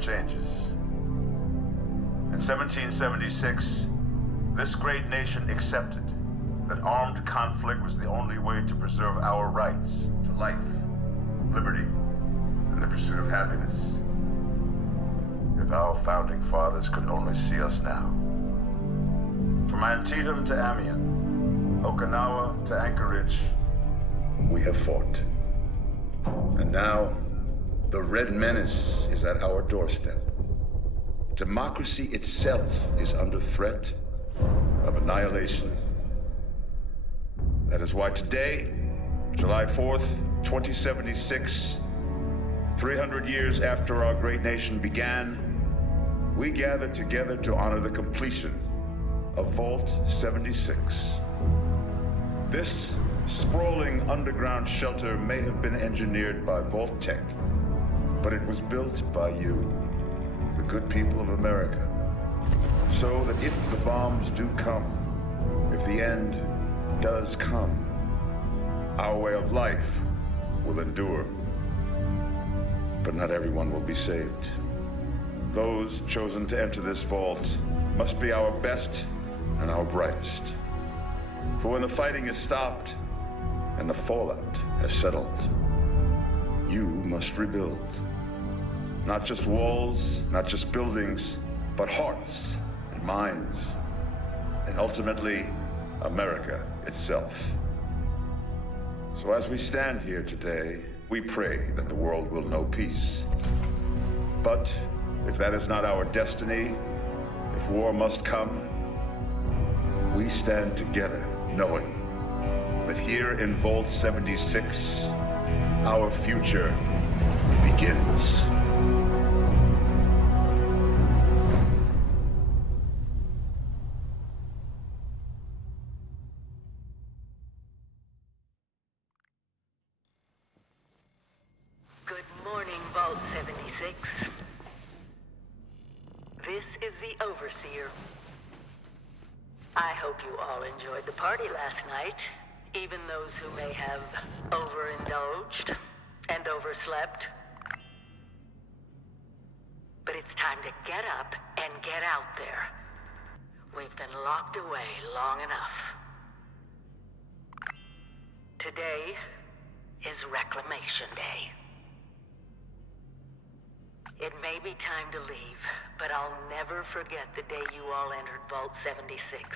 changes. In 1776, this great nation accepted that armed conflict was the only way to preserve our rights to life, liberty, and the pursuit of happiness. If our founding fathers could only see us now. From Antietam to Amiens, Okinawa to Anchorage, we have fought. And now, the Red Menace is at our doorstep. Democracy itself is under threat of annihilation. That is why today, July 4th, 2076, 300 years after our great nation began, we gather together to honor the completion of Vault 76. This sprawling underground shelter may have been engineered by Vault-Tec, but it was built by you, the good people of America, so that if the bombs do come, if the end does come, our way of life will endure. But not everyone will be saved. Those chosen to enter this vault must be our best and our brightest. For when the fighting is stopped and the fallout has settled, you must rebuild. Not just walls, not just buildings, but hearts and minds, and ultimately, America itself. So as we stand here today, we pray that the world will know peace. But if that is not our destiny, if war must come, we stand together knowing that here in Vault 76, our future begins. Good morning, Vault 76. This is the Overseer. I hope you all enjoyed the party last night, even those who may have overindulged and overslept. But it's time to get up and get out there. We've been locked away long enough. Today is Reclamation Day. It may be time to leave, but I'll never forget the day you all entered Vault 76.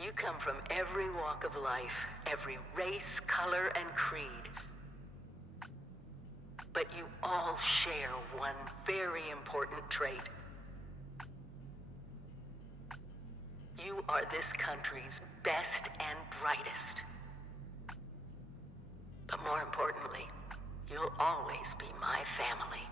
You come from every walk of life, every race, color, and creed. But you all share one very important trait. You are this country's best and brightest. But more importantly, you'll always be my family.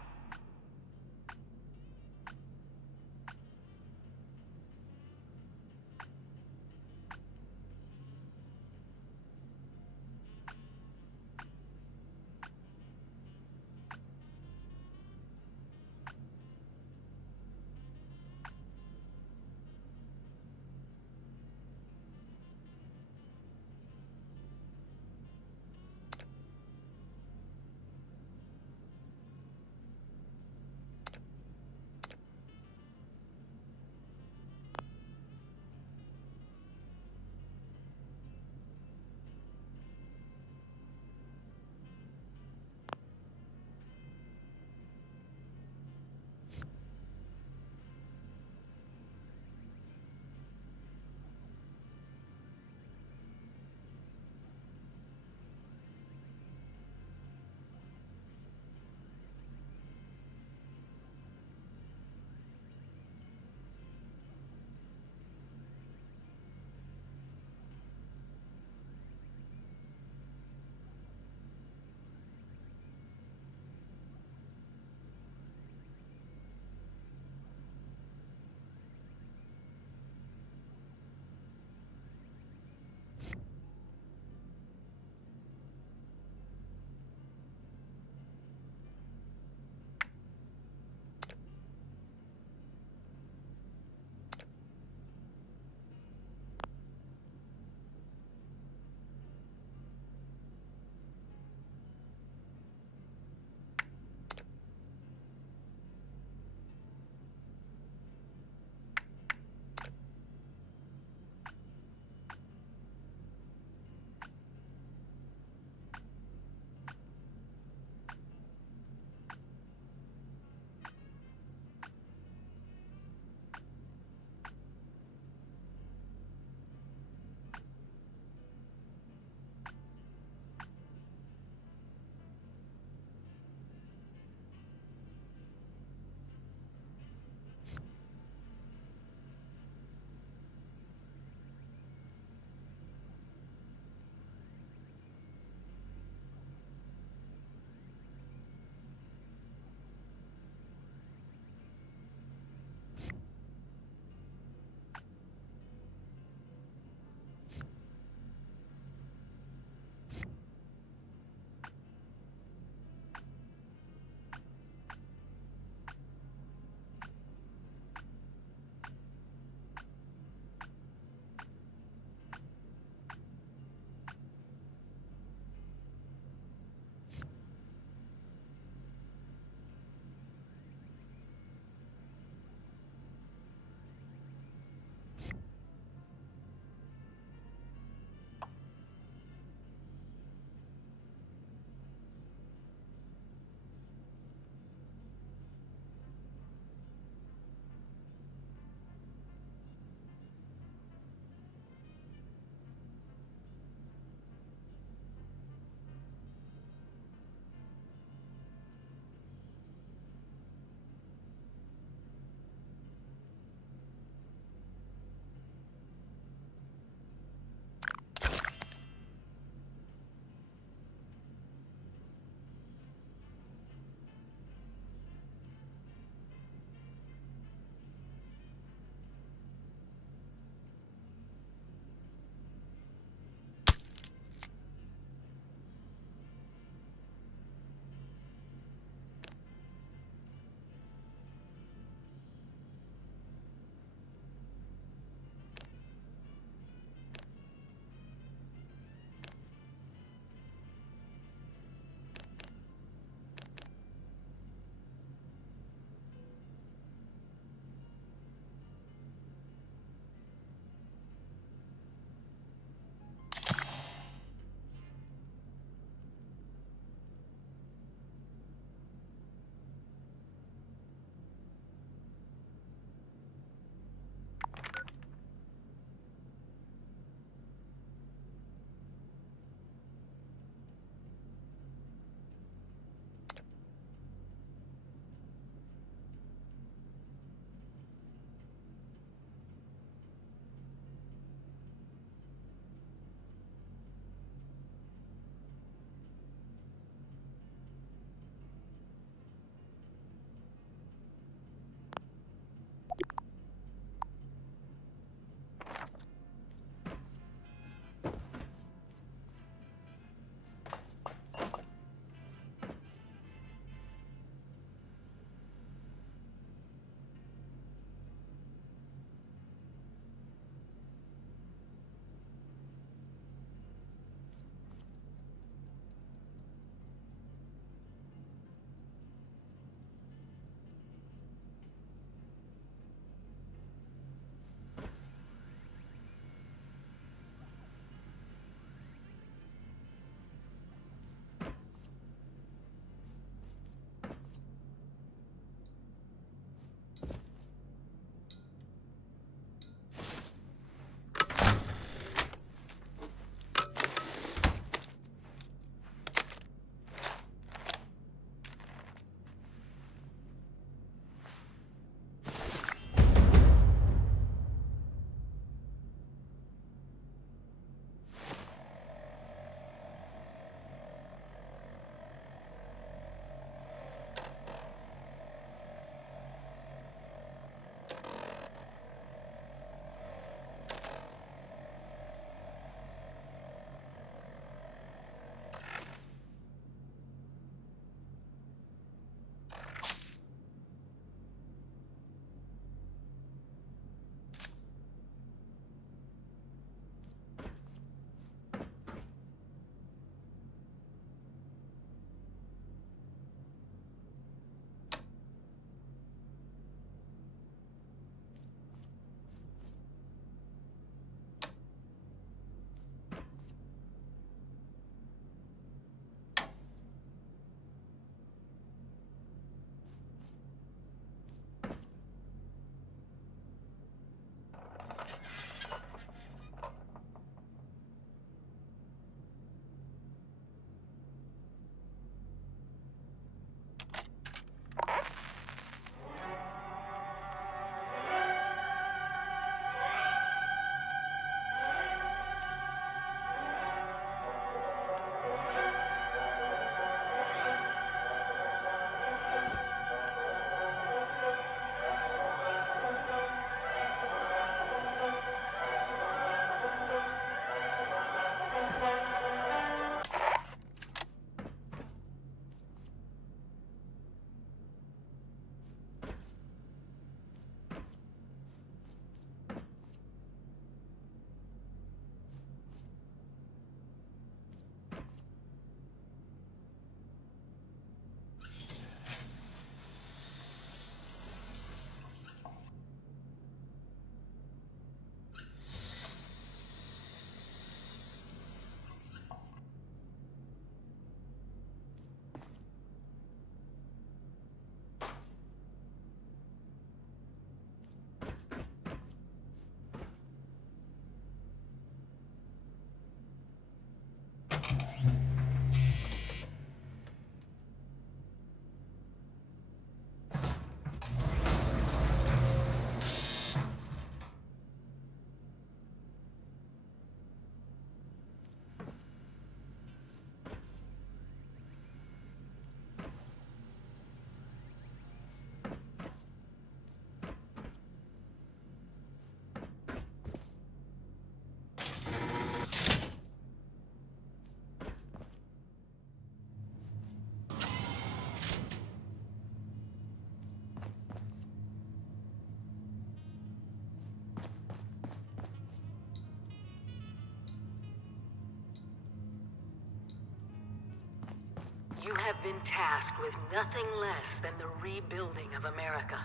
have been tasked with nothing less than the rebuilding of America.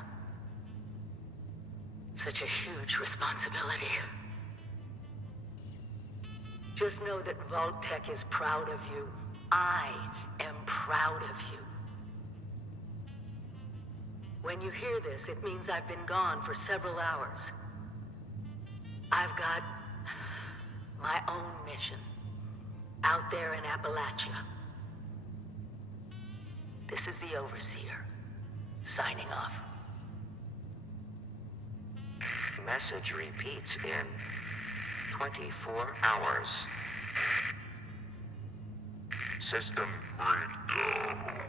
Such a huge responsibility. Just know that Vault-Tec is proud of you. I am proud of you. When you hear this, it means I've been gone for several hours. I've got my own mission out there in Appalachia. This is the Overseer, signing off. Message repeats in 24 hours. System breakdown.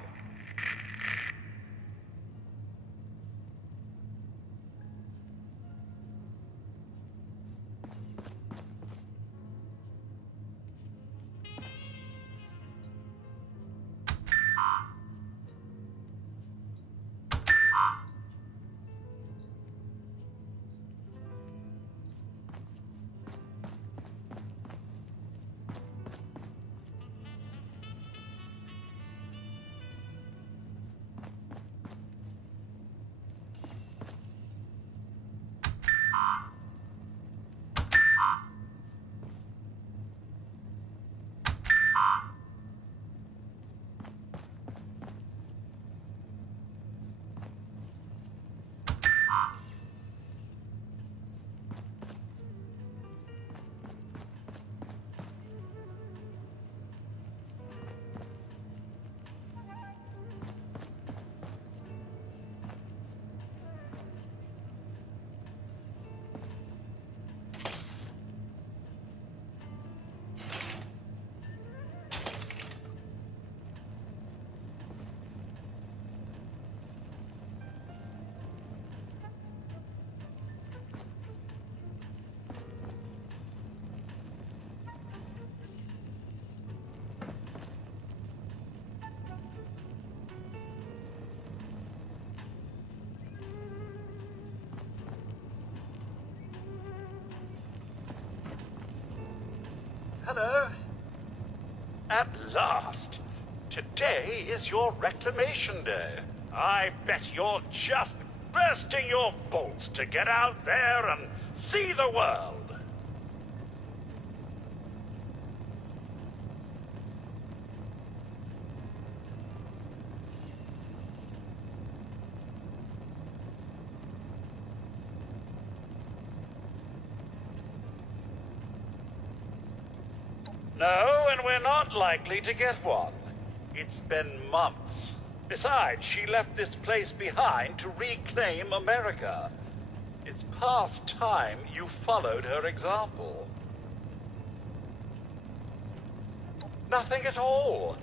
Hello. At last. Today is your reclamation day. I bet you're just bursting your bolts to get out there and see the world. No, and we're not likely to get one. It's been months. Besides, she left this place behind to reclaim America. It's past time you followed her example. Nothing at all.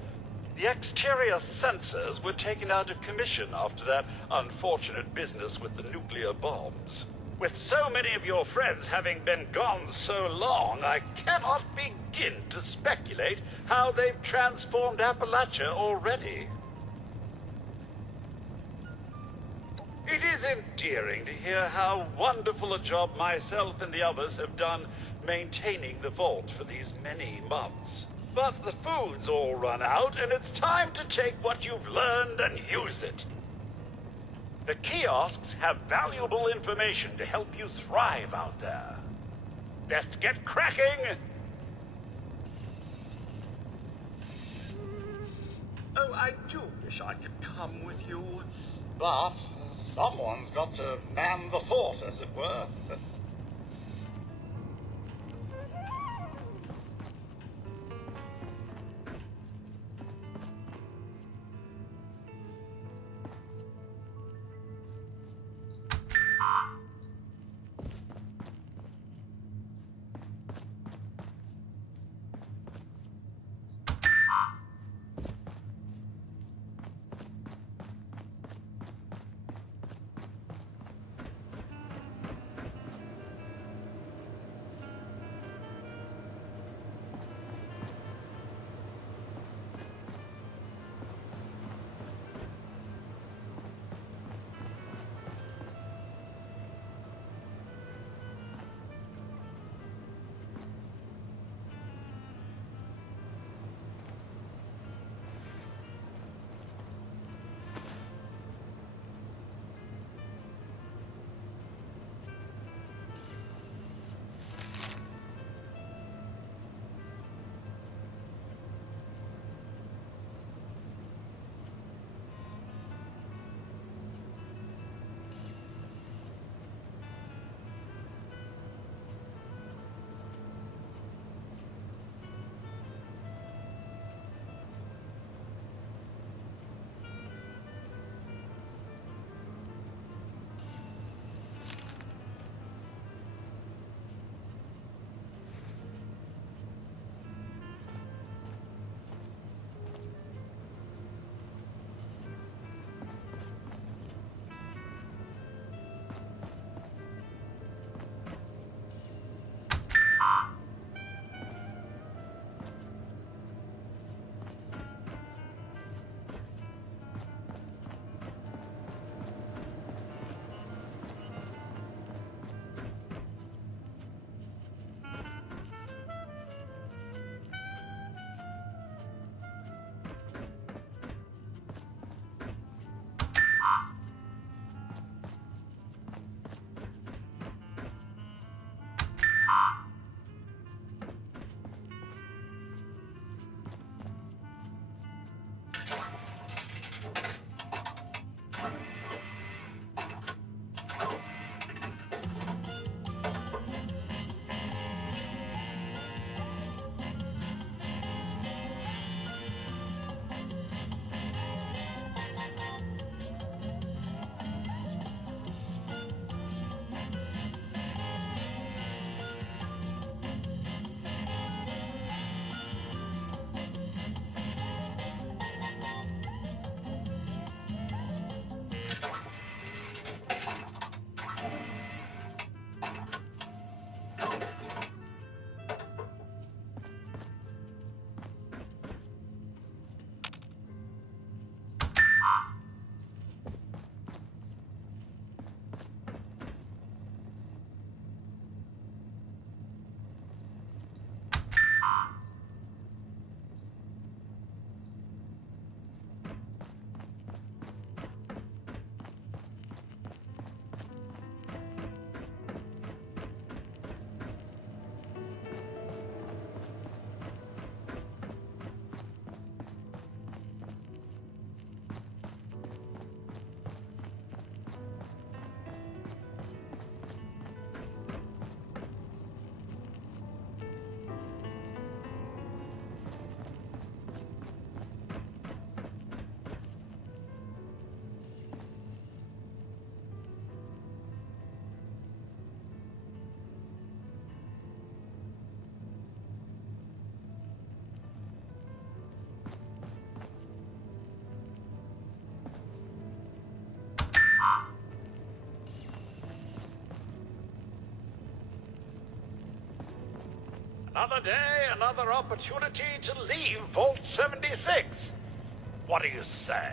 The exterior sensors were taken out of commission after that unfortunate business with the nuclear bombs. With so many of your friends having been gone so long, I cannot begin to speculate how they've transformed Appalachia already. It is endearing to hear how wonderful a job myself and the others have done maintaining the vault for these many months. But the food's all run out, and it's time to take what you've learned and use it. The kiosks have valuable information to help you thrive out there. Best get cracking! Oh, I do wish I could come with you. But someone's got to man the fort, as it were. Another day, another opportunity to leave Vault 76. What do you say?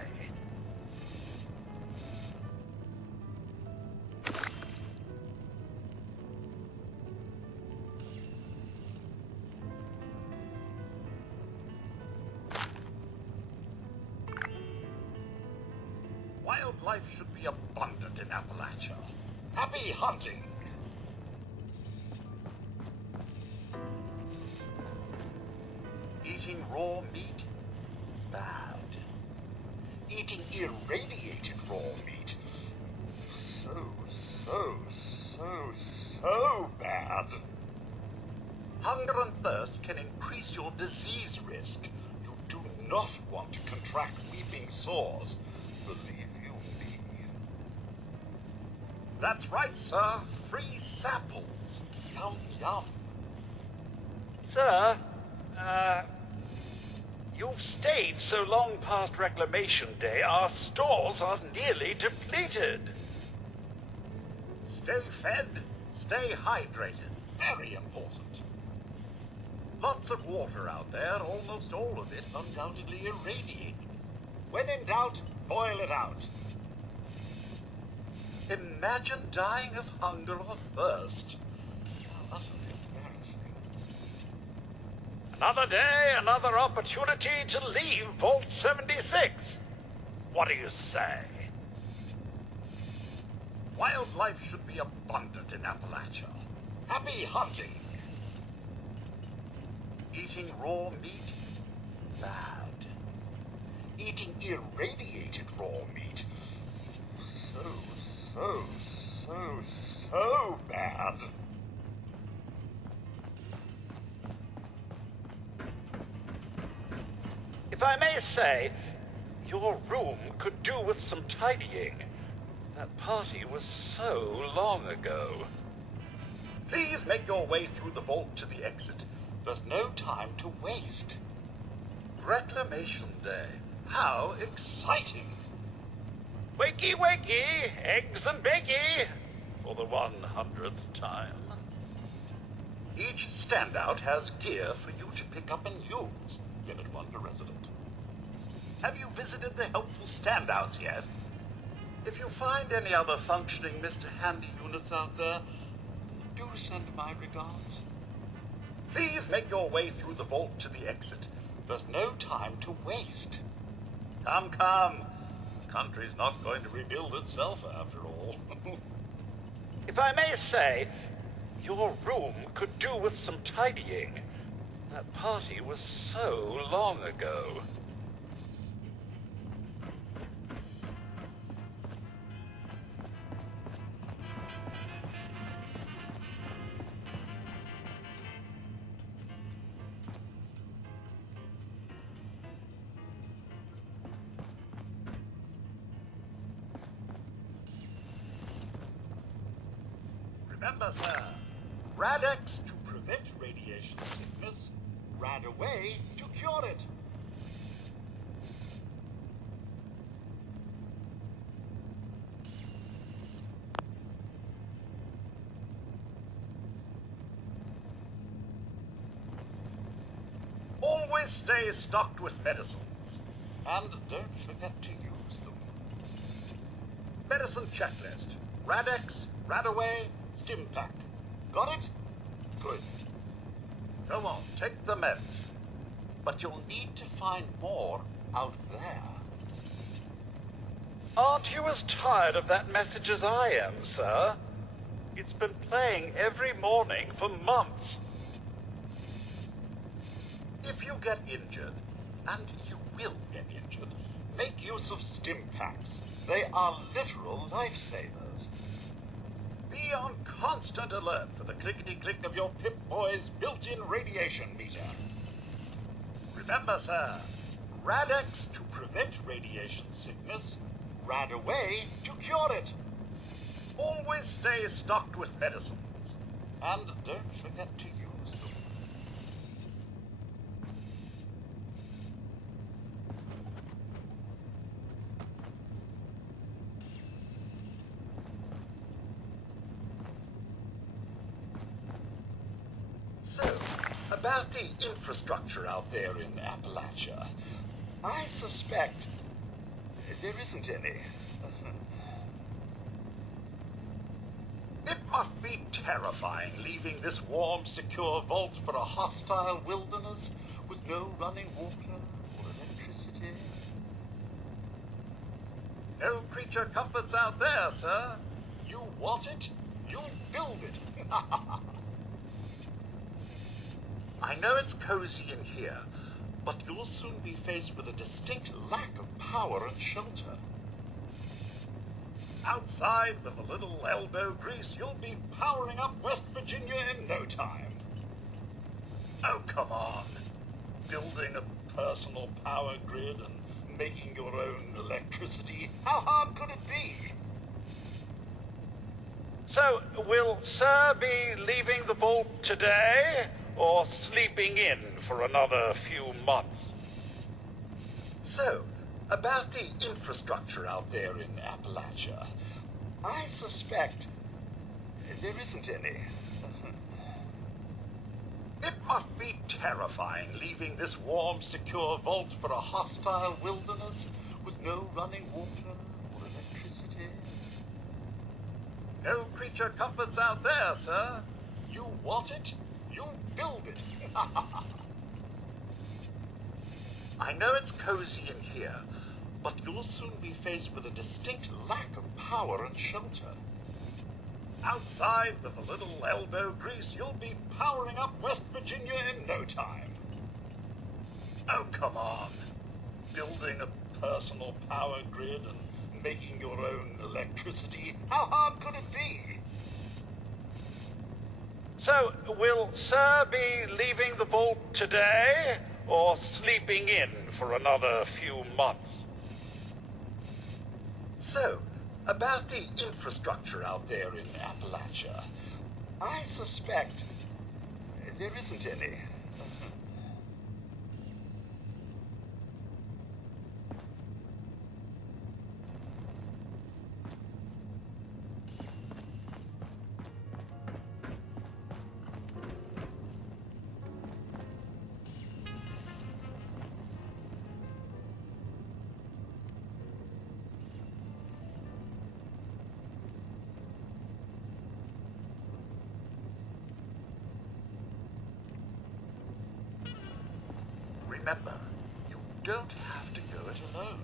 Wildlife should be abundant in Appalachia. Happy hunting! Eating raw meat? Bad. Eating irradiated raw meat? So bad. Hunger and thirst can increase your disease risk. You do not want to contract weeping sores. Believe you me. That's right, sir. Free samples. Yum, yum. Sir, you've stayed so long past Reclamation Day, our stores are nearly depleted. Stay fed, stay hydrated. Very important. Lots of water out there, almost all of it undoubtedly irradiated. When in doubt, boil it out. Imagine dying of hunger or thirst. Utterly embarrassing. Another day, another opportunity to leave Vault 76. What do you say? Wildlife should be abundant in Appalachia. Happy hunting! Eating raw meat? Bad. Eating irradiated raw meat? So bad. If I may say, your room could do with some tidying. That party was so long ago. Please make your way through the vault to the exit. There's no time to waste. Reclamation Day. How exciting! Wakey, wakey, eggs and bakey, for the 100th time. Each standout has gear for you to pick up and use. Limit 1 to resident. Have you visited the helpful standouts yet? If you find any other functioning Mr. Handy units out there, do send my regards. Please make your way through the vault to the exit. There's no time to waste. Come, come. The country's not going to rebuild itself after all. If I may say, your room could do with some tidying. That party was so long ago. Remember, sir, Rad-X to prevent radiation sickness, Rad-Away to cure it. Always stay stocked with medicines. And don't forget to use them. Medicine checklist. Radex, Radaway, Stimpack. Got it? Good. Come on, take the meds. But you'll need to find more out there. Aren't you as tired of that message as I am, sir? It's been playing every morning for months. If you get injured, and you will get injured, make use of Stimpaks. They are literal lifesavers. Be on constant alert for the clickety-click of your Pip-Boy's built-in radiation meter. Remember, sir, Radex to prevent radiation sickness, Radaway to cure it. Always stay stocked with medicines. And don't forget to use them. So, about the infrastructure out there in Appalachia, I suspect there isn't any. It must be terrifying leaving this warm, secure vault for a hostile wilderness with no running water or electricity. No creature comforts out there, sir. You want it, you build it. I know it's cozy in here, but you'll soon be faced with a distinct lack of power and shelter. Outside, with a little elbow grease, you'll be powering up West Virginia in no time. Oh, come on. Building a personal power grid and making your own electricity, how hard could it be? So, will Sir be leaving the vault today, or sleeping in for another few months? So, about the infrastructure out there in Appalachia, I suspect there isn't any. It must be terrifying leaving this warm, secure vault for a hostile wilderness with no running water or electricity. No creature comforts out there, sir. You want it, you build it. I know it's cozy in here, but you'll soon be faced with a distinct lack of power and shelter. Outside, with a little elbow grease, you'll be powering up West Virginia in no time. Oh, come on. Building a personal power grid and making your own electricity, how hard could it be? So, will Sir be leaving the vault today, or sleeping in for another few months? So, about the infrastructure out there in Appalachia, I suspect there isn't any. Remember, you don't have to go it alone.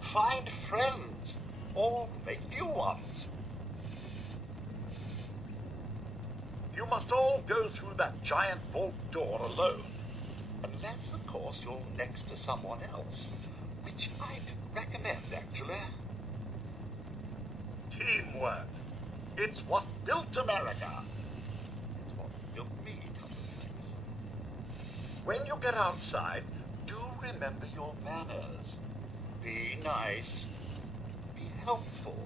Find friends, or make new ones. You must all go through that giant vault door alone. Unless, of course, you're next to someone else, which I'd recommend, actually. Teamwork. It's what built America. It's what built me, come to think. When you get outside, do remember your manners. Be nice. Be helpful.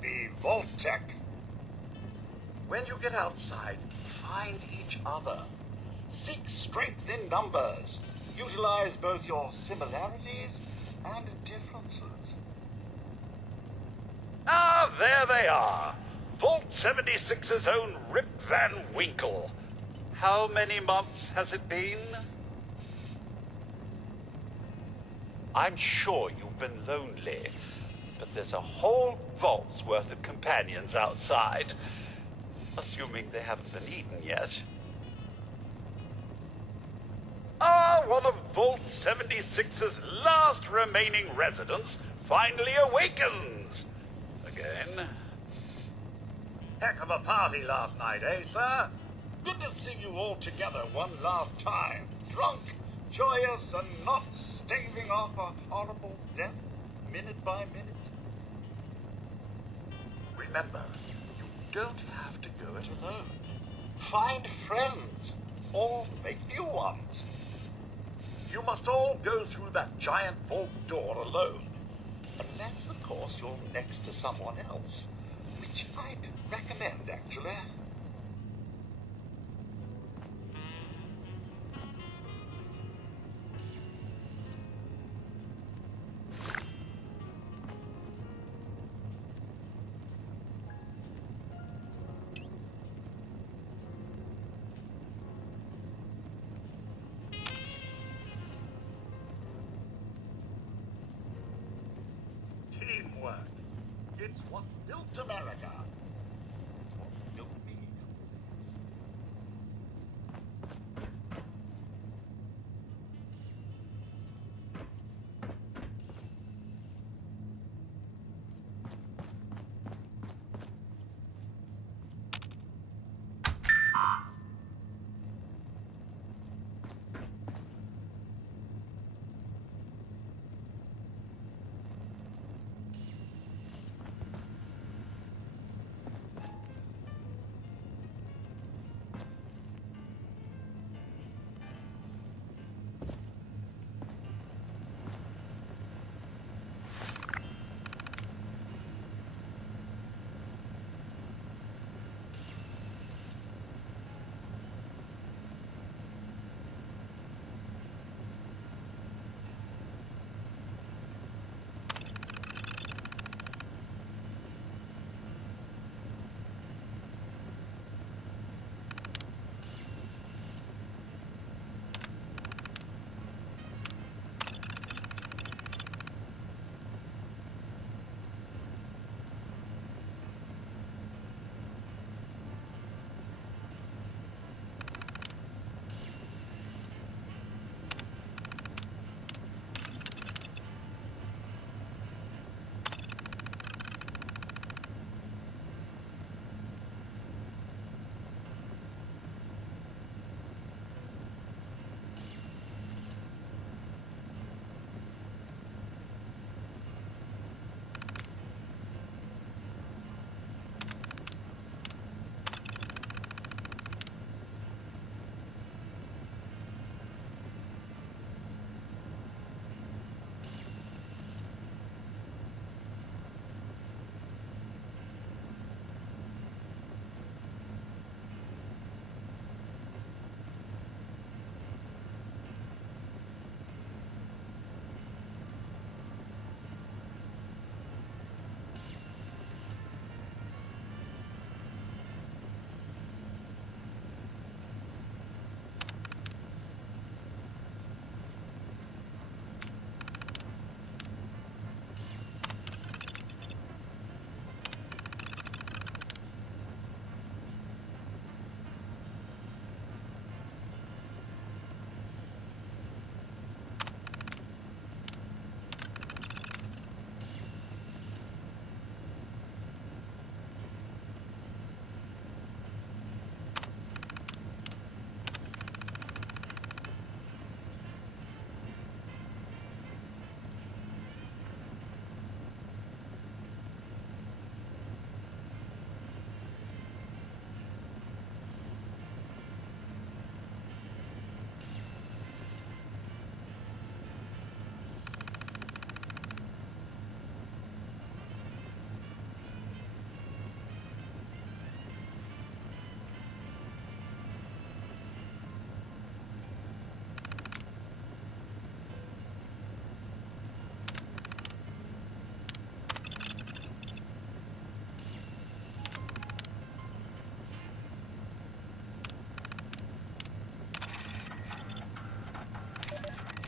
Be Vault-Tec. When you get outside, find each other. Seek strength in numbers. Utilize both your similarities and differences. Ah, there they are. Vault 76's own Rip Van Winkle. How many months has it been? I'm sure you've been lonely, but there's a whole vault's worth of companions outside. Assuming they haven't been eaten yet. Ah, one of Vault 76's last remaining residents finally awakens. Again. Heck of a party last night, eh, sir? Good to see you all together one last time. Drunk, joyous, and not staving off a horrible death, minute by minute. Remember, you don't have to go it alone. Find friends, or make new ones. You must all go through that giant vault door alone. Unless, of course, you're next to someone else. Which I'd recommend, actually. Teamwork. It's what built America. It's what built me.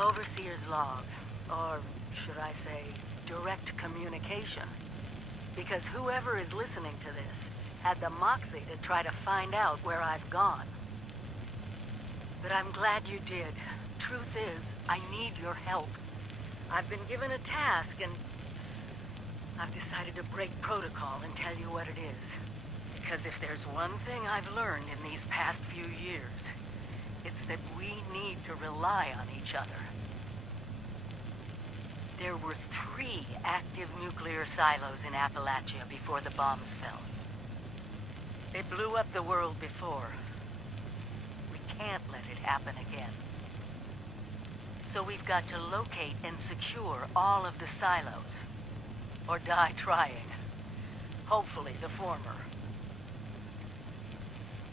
Overseer's log, or should I say, direct communication. Because whoever is listening to this had the moxie to try to find out where I've gone. But I'm glad you did. Truth is, I need your help. I've been given a task and I've decided to break protocol and tell you what it is. Because if there's one thing I've learned in these past few years, it's that we need to rely on each other. There were 3 active nuclear silos in Appalachia before the bombs fell. They blew up the world before. We can't let it happen again. So we've got to locate and secure all of the silos. Or die trying. Hopefully the former.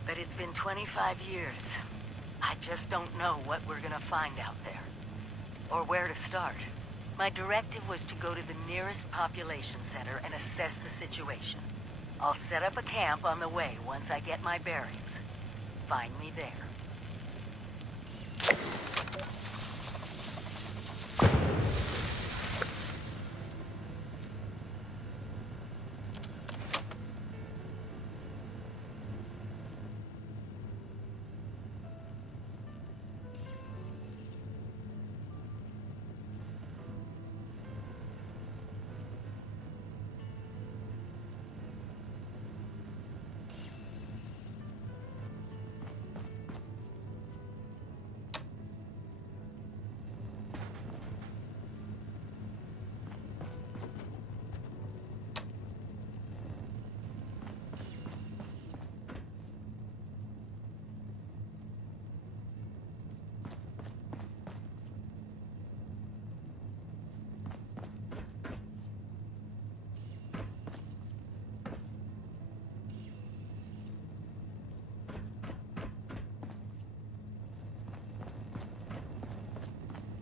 But it's been 25 years. I just don't know what we're gonna find out there. Or where to start. My directive was to go to the nearest population center and assess the situation. I'll set up a camp on the way once I get my bearings. Find me there.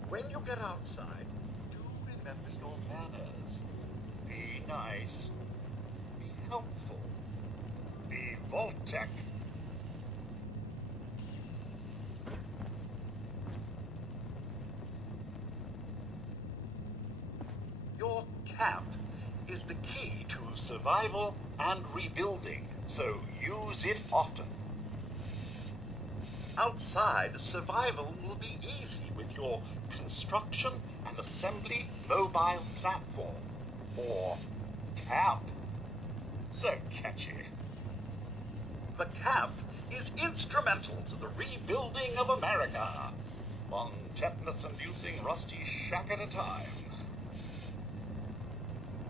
When you get outside, do remember your manners. Be nice. Be helpful. Be Vault-Tec. Your camp is the key to survival and rebuilding, so use it often. Outside, survival will be easy with your construction and assembly mobile platform, or camp. So catchy. The camp is instrumental to the rebuilding of America. One tetanus-inducing rusty shack at a time.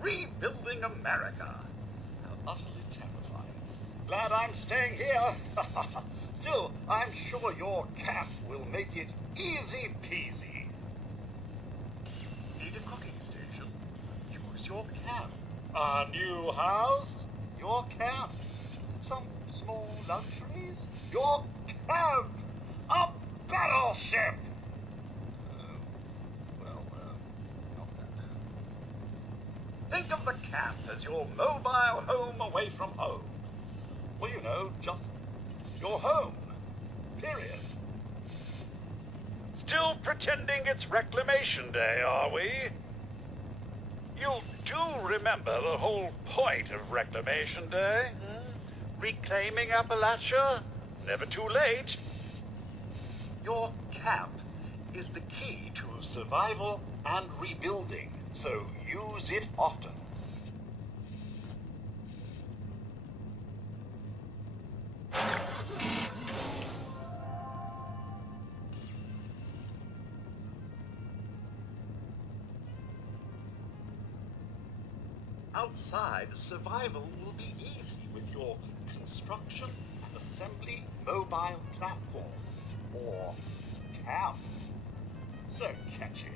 Rebuilding America. How utterly terrifying. Glad I'm staying here. Still, I'm sure your camp will make it easy peasy. Need a cooking station? Use your camp. A new house? Your camp. Some small luxuries? Your camp. A battleship. Not that. Think of the camp as your mobile home away from home. Well, you know, just your home. Period. Still pretending it's Reclamation Day, are we? You do remember the whole point of Reclamation Day? Reclaiming Appalachia? Never too late. Your camp is the key to survival and rebuilding, so use it often. Outside, survival will be easy with your construction and assembly mobile platform, or camp. So catchy.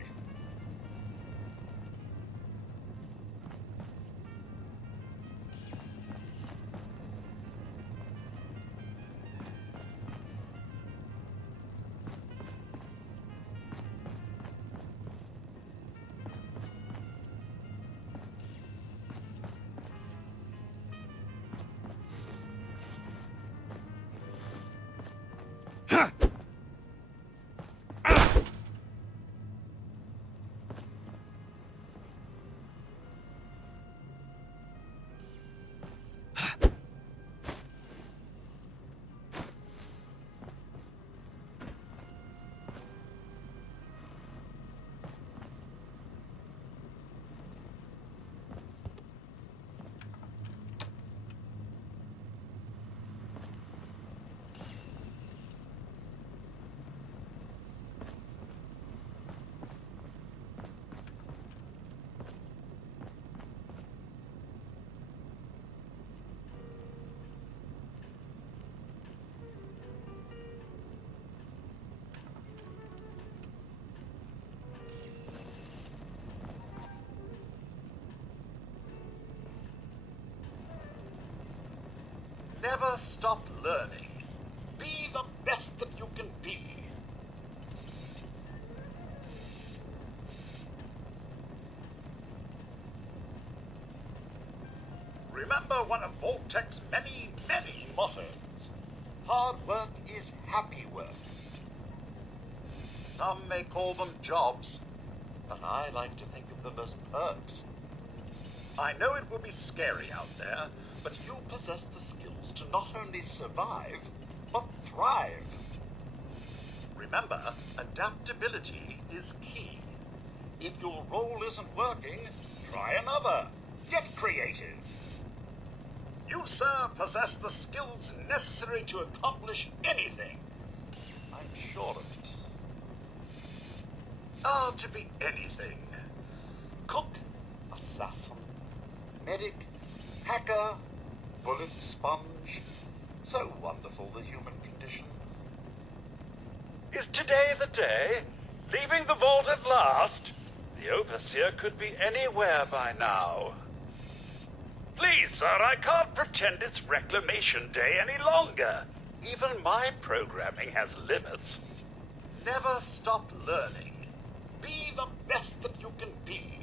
Never stop learning. Be the best that you can be. Remember one of Vault-Tec's many, many mottos. Hard work is happy work. Some may call them jobs, but I like to think of them as perks. I know it will be scary out there, but you possess the skills to not only survive, but thrive. Remember, adaptability is key. If your role isn't working, try another. Get creative. You, sir, possess the skills necessary to accomplish anything. I'm sure of it. Ah, to be anything. Cook, assassin, medic, hacker, bullet sponge. So wonderful, the human condition. Is today the day? Leaving the vault at last? The Overseer could be anywhere by now. Please, sir, I can't pretend it's Reclamation Day any longer. Even my programming has limits. Never stop learning. Be the best that you can be.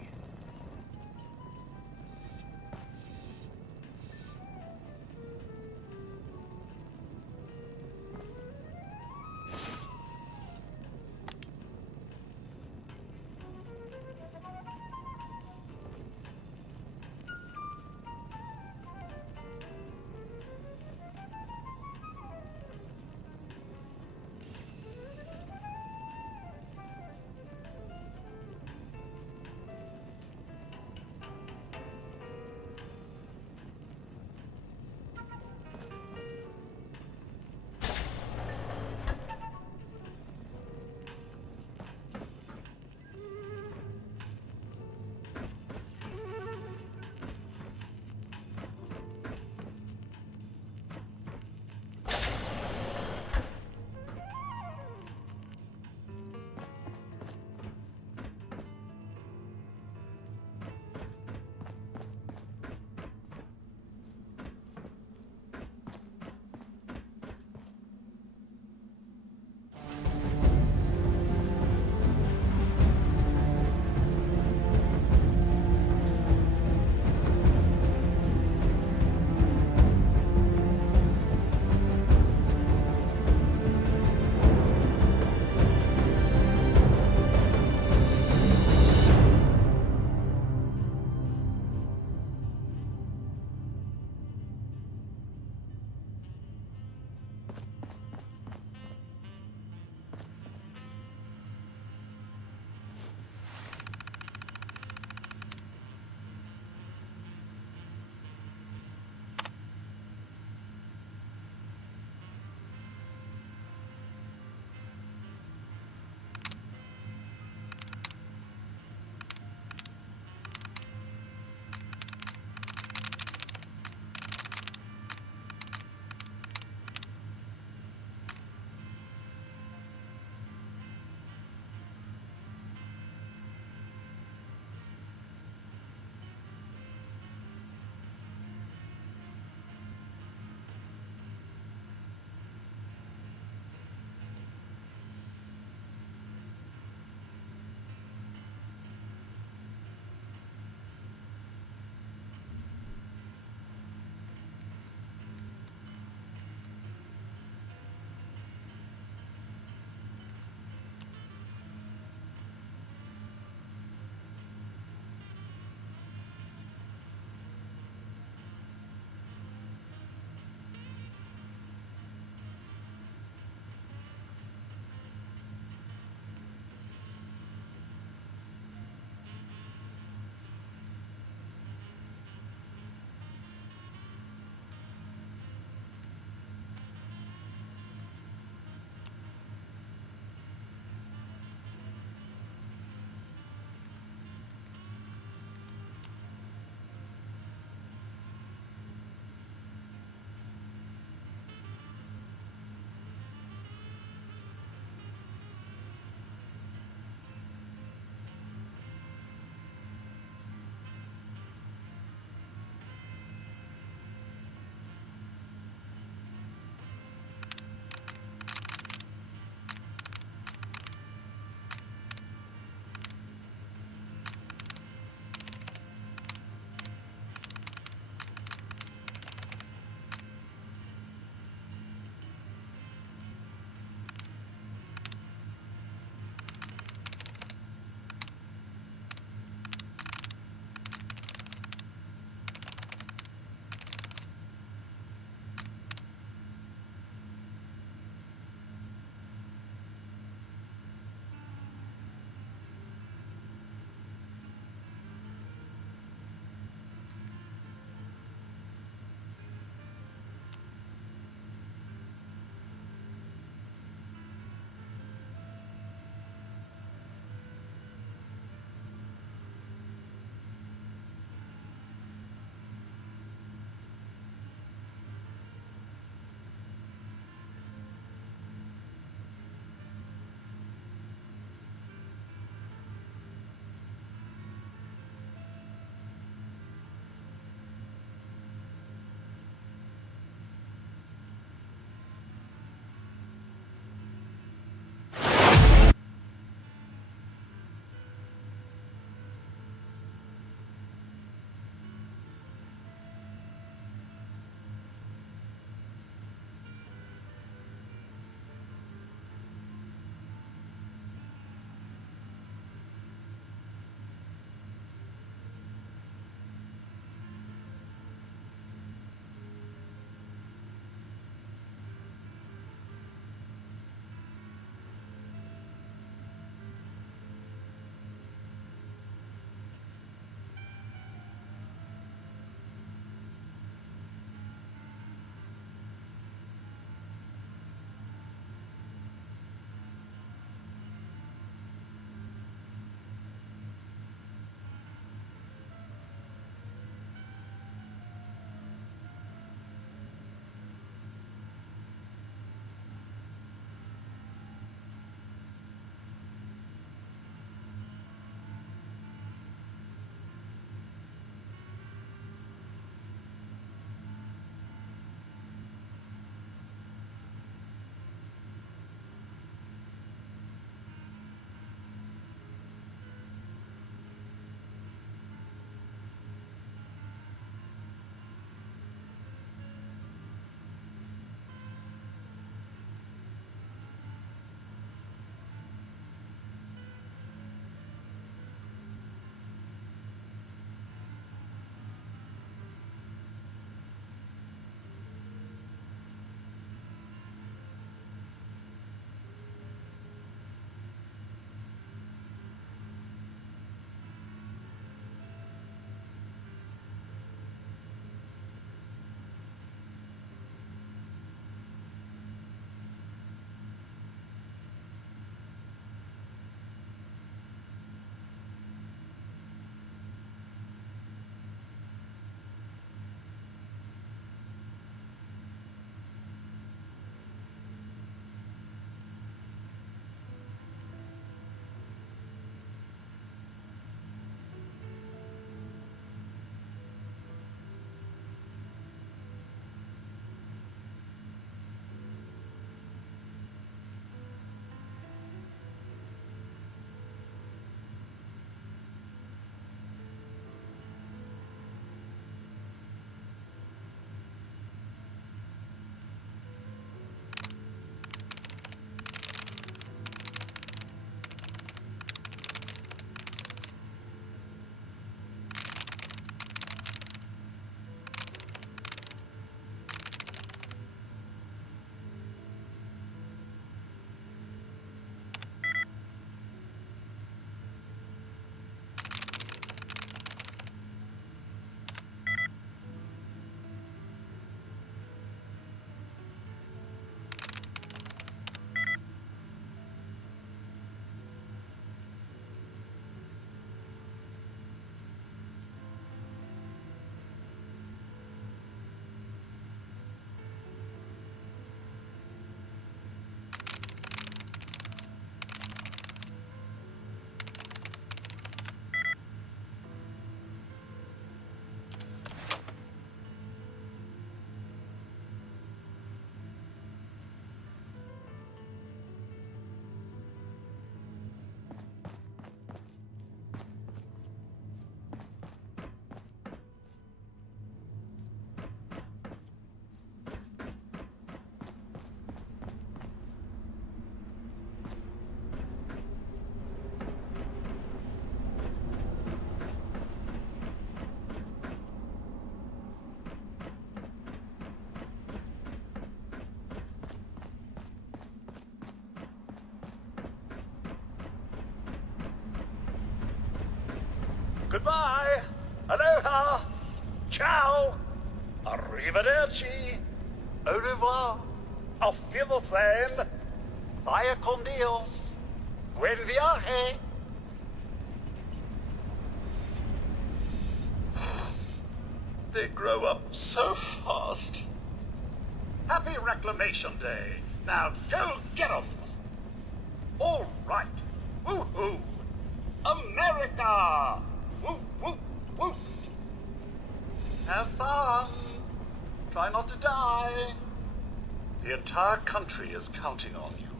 Goodbye. Aloha. Ciao. Arrivederci. Au revoir. Auf Wiedersehen. Vaya con Dios. Buen viaje. They grow up so fast. Happy Reclamation Day. Now go get 'em. All right. Woo-hoo. America. Woo, woo, woo. Have fun. Try not to die. The entire country is counting on you.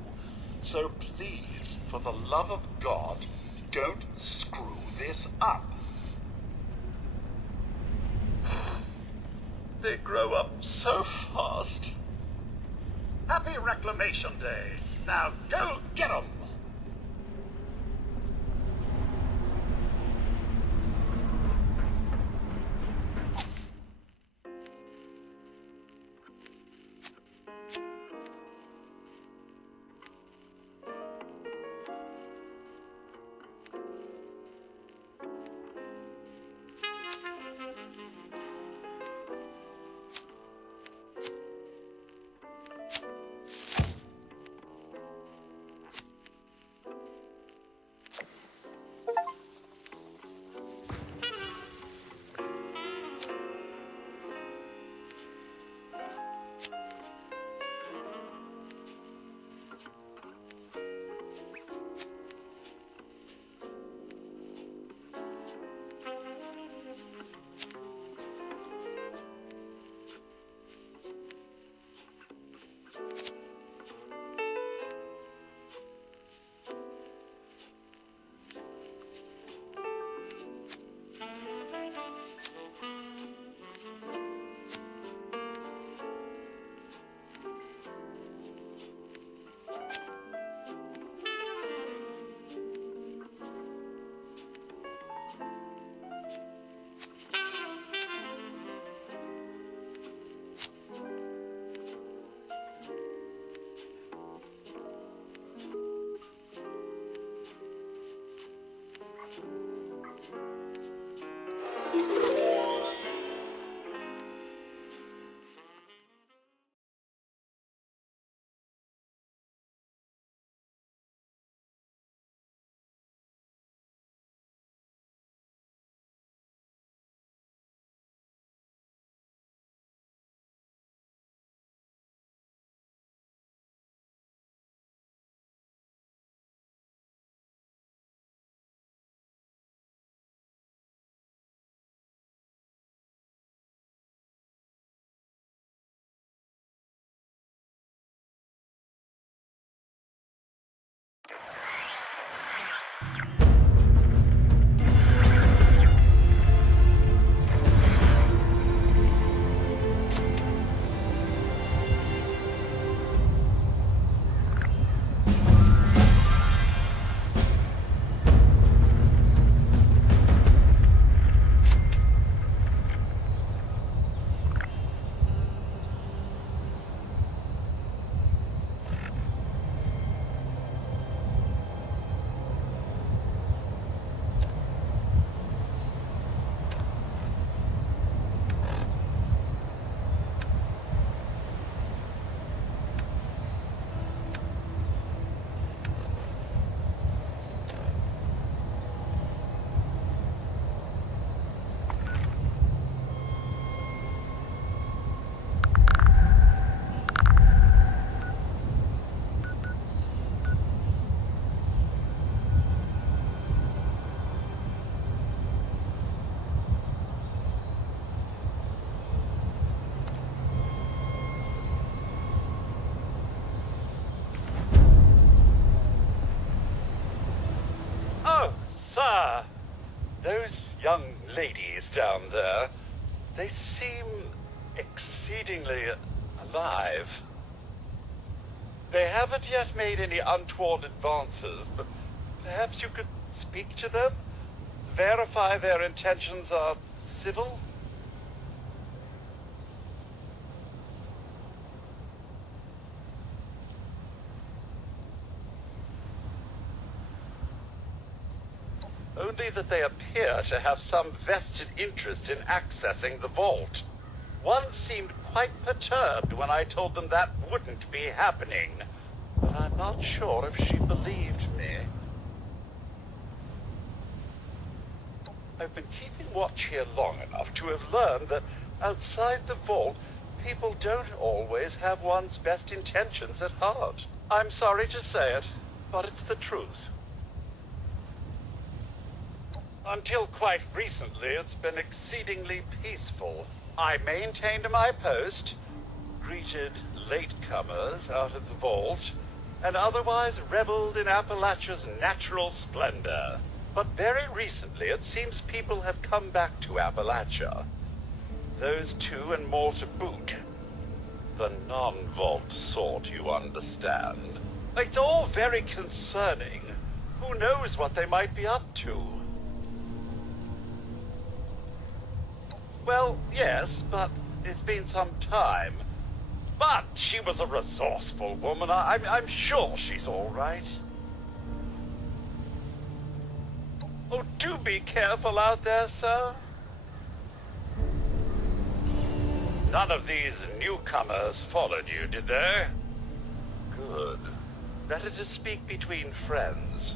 So please, for the love of God, don't screw this up. They grow up so fast. Happy Reclamation Day. Now go get 'em. Sir, those young ladies down there, they seem exceedingly alive. They haven't yet made any untoward advances, but perhaps you could speak to them? Verify their intentions are civil? Oh only that they appear to have some vested interest in accessing the vault. One seemed quite perturbed when I told them that wouldn't be happening, but I'm not sure if she believed me. I've been keeping watch here long enough to have learned that outside the vault, people don't always have one's best intentions at heart. I'm sorry to say it, but it's the truth. Until quite recently, it's been exceedingly peaceful. I maintained my post, greeted latecomers out of the vault, and otherwise reveled in Appalachia's natural splendor. But very recently, it seems people have come back to Appalachia. Those two and more to boot. The non-vault sort, you understand. It's all very concerning. Who knows what they might be up to? Well, yes, but it's been some time. But she was a resourceful woman. I'm sure she's all right. Oh, do be careful out there, sir. None of these newcomers followed you, did they? Good. Better to speak between friends.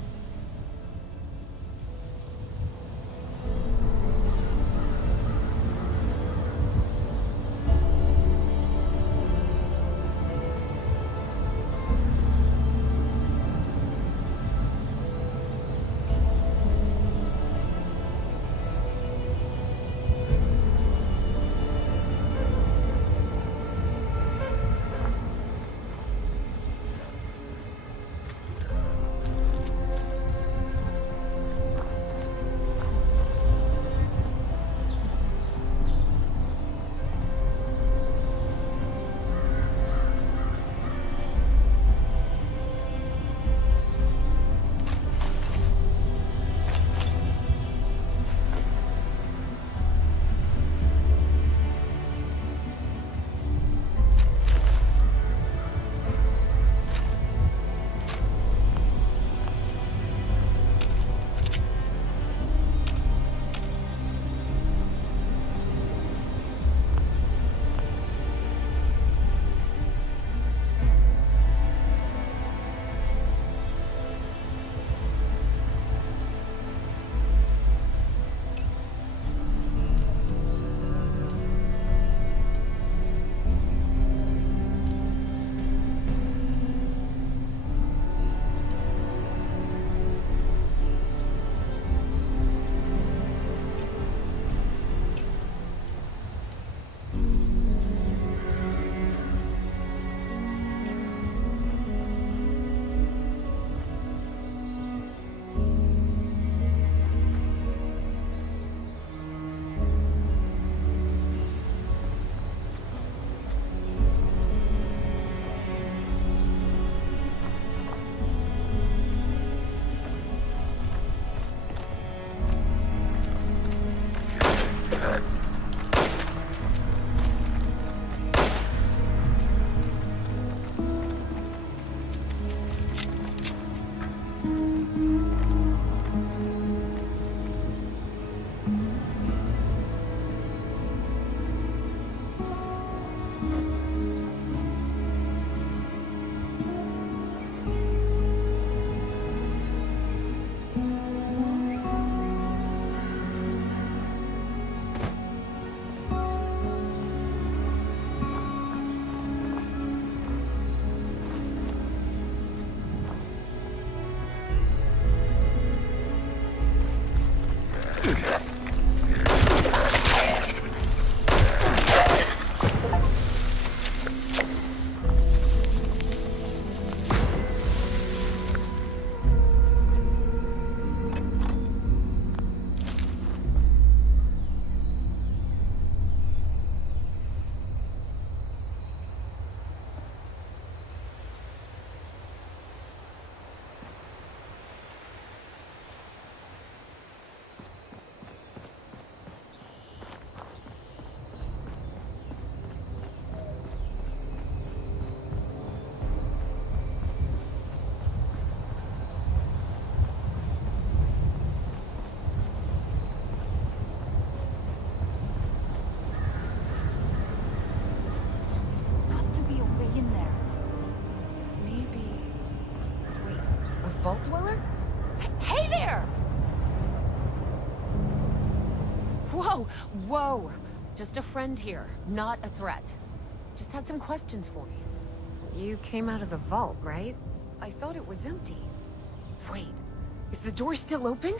Vault Dweller? Hey there! Whoa, whoa! Just a friend here, not a threat. Just had some questions for you. You came out of the vault, right? I thought it was empty. Wait, is the door still open?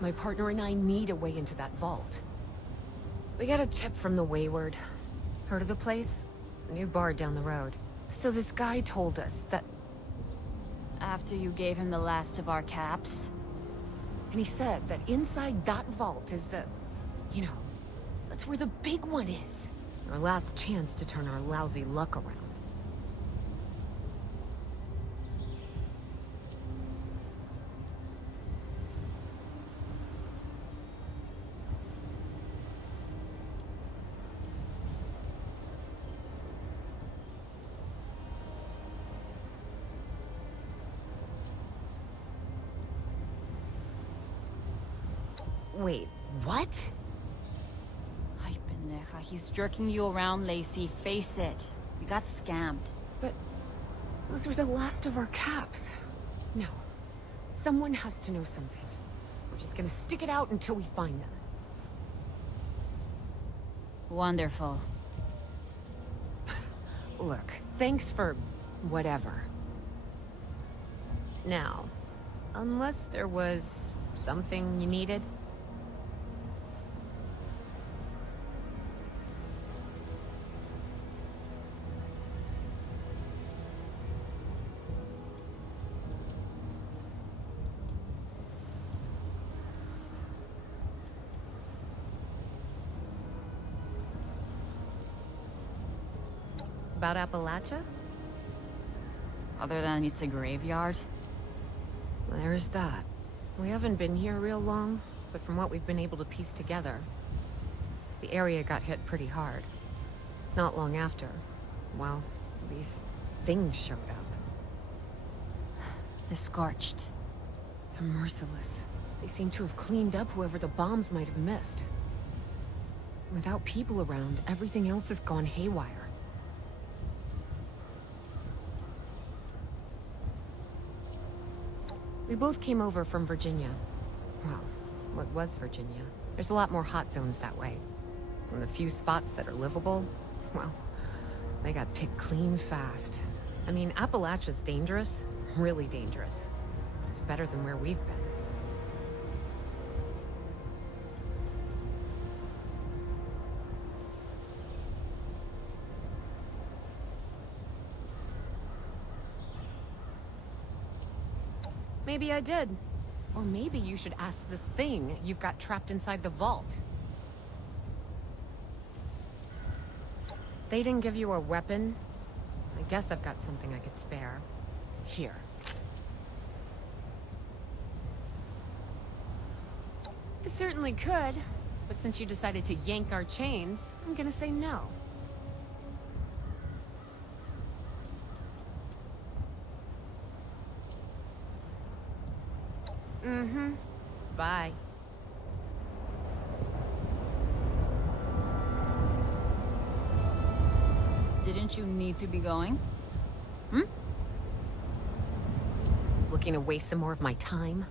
My partner and I need a way into that vault. We got a tip from the Wayward. Heard of the place? A new bar down the road. So this guy told us that... After you gave him the last of our caps? And he said that inside that vault is the... You know, that's where the big one is. Our last chance to turn our lousy luck around. Wait, what? Ay, pendeja. He's jerking you around, Lacey. Face it. You got scammed. But those were the last of our caps. No. Someone has to know something. We're just gonna stick it out until we find them. Wonderful. Look, thanks for... whatever. Now, unless there was something you needed... About Appalachia? Other than it's a graveyard? There's that. We haven't been here real long, but from what we've been able to piece together, the area got hit pretty hard. Not long after, well, these things showed up. The Scorched. They're merciless. They seem to have cleaned up whoever the bombs might have missed. Without people around, everything else has gone haywire. We both came over from Virginia. Well, what was Virginia? There's a lot more hot zones that way. And the few spots that are livable, well, they got picked clean fast. I mean, Appalachia's dangerous, really dangerous. It's better than where we've been. Maybe I did. Or maybe you should ask the thing you've got trapped inside the vault. They didn't give you a weapon? I guess I've got something I could spare. Here. I certainly could, but since you decided to yank our chains, I'm gonna say no. Mm-hmm. Bye. Didn't you need to be going? Looking to waste some more of my time?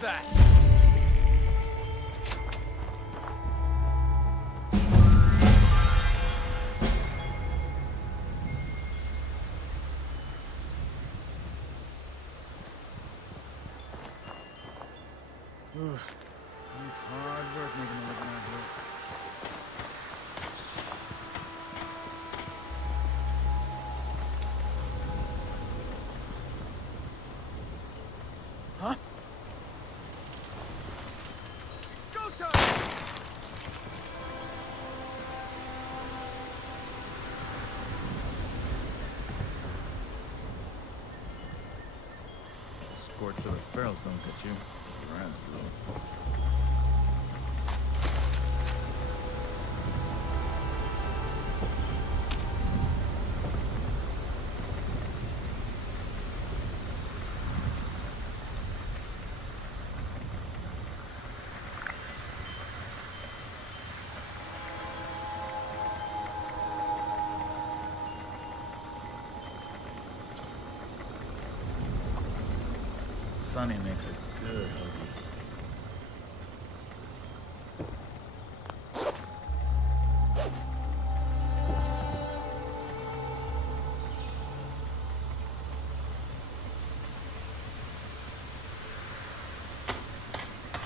What's that? It's hard work making a living out here. Huh? Go time! Squirts of the ferals don't get you. Your eyes blue. Sunny makes a good hoagie.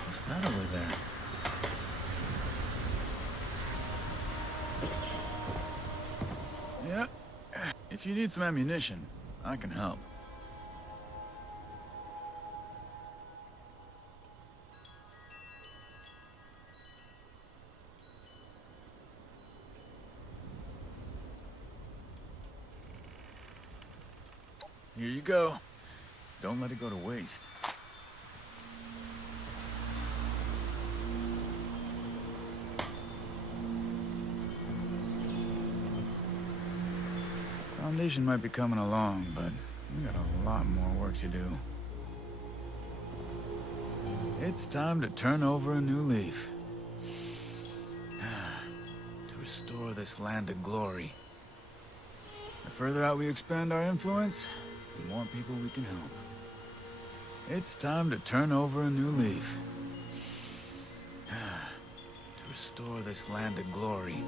What's that over there? Yeah. If you need some ammunition, I can help. Here you go. Don't let it go to waste. Foundation might be coming along, but we got a lot more work to do. It's time to turn over a new leaf. To restore this land to glory. The further out we expand our influence, the more people we can help. It's time to turn over a new leaf. To restore this land to glory.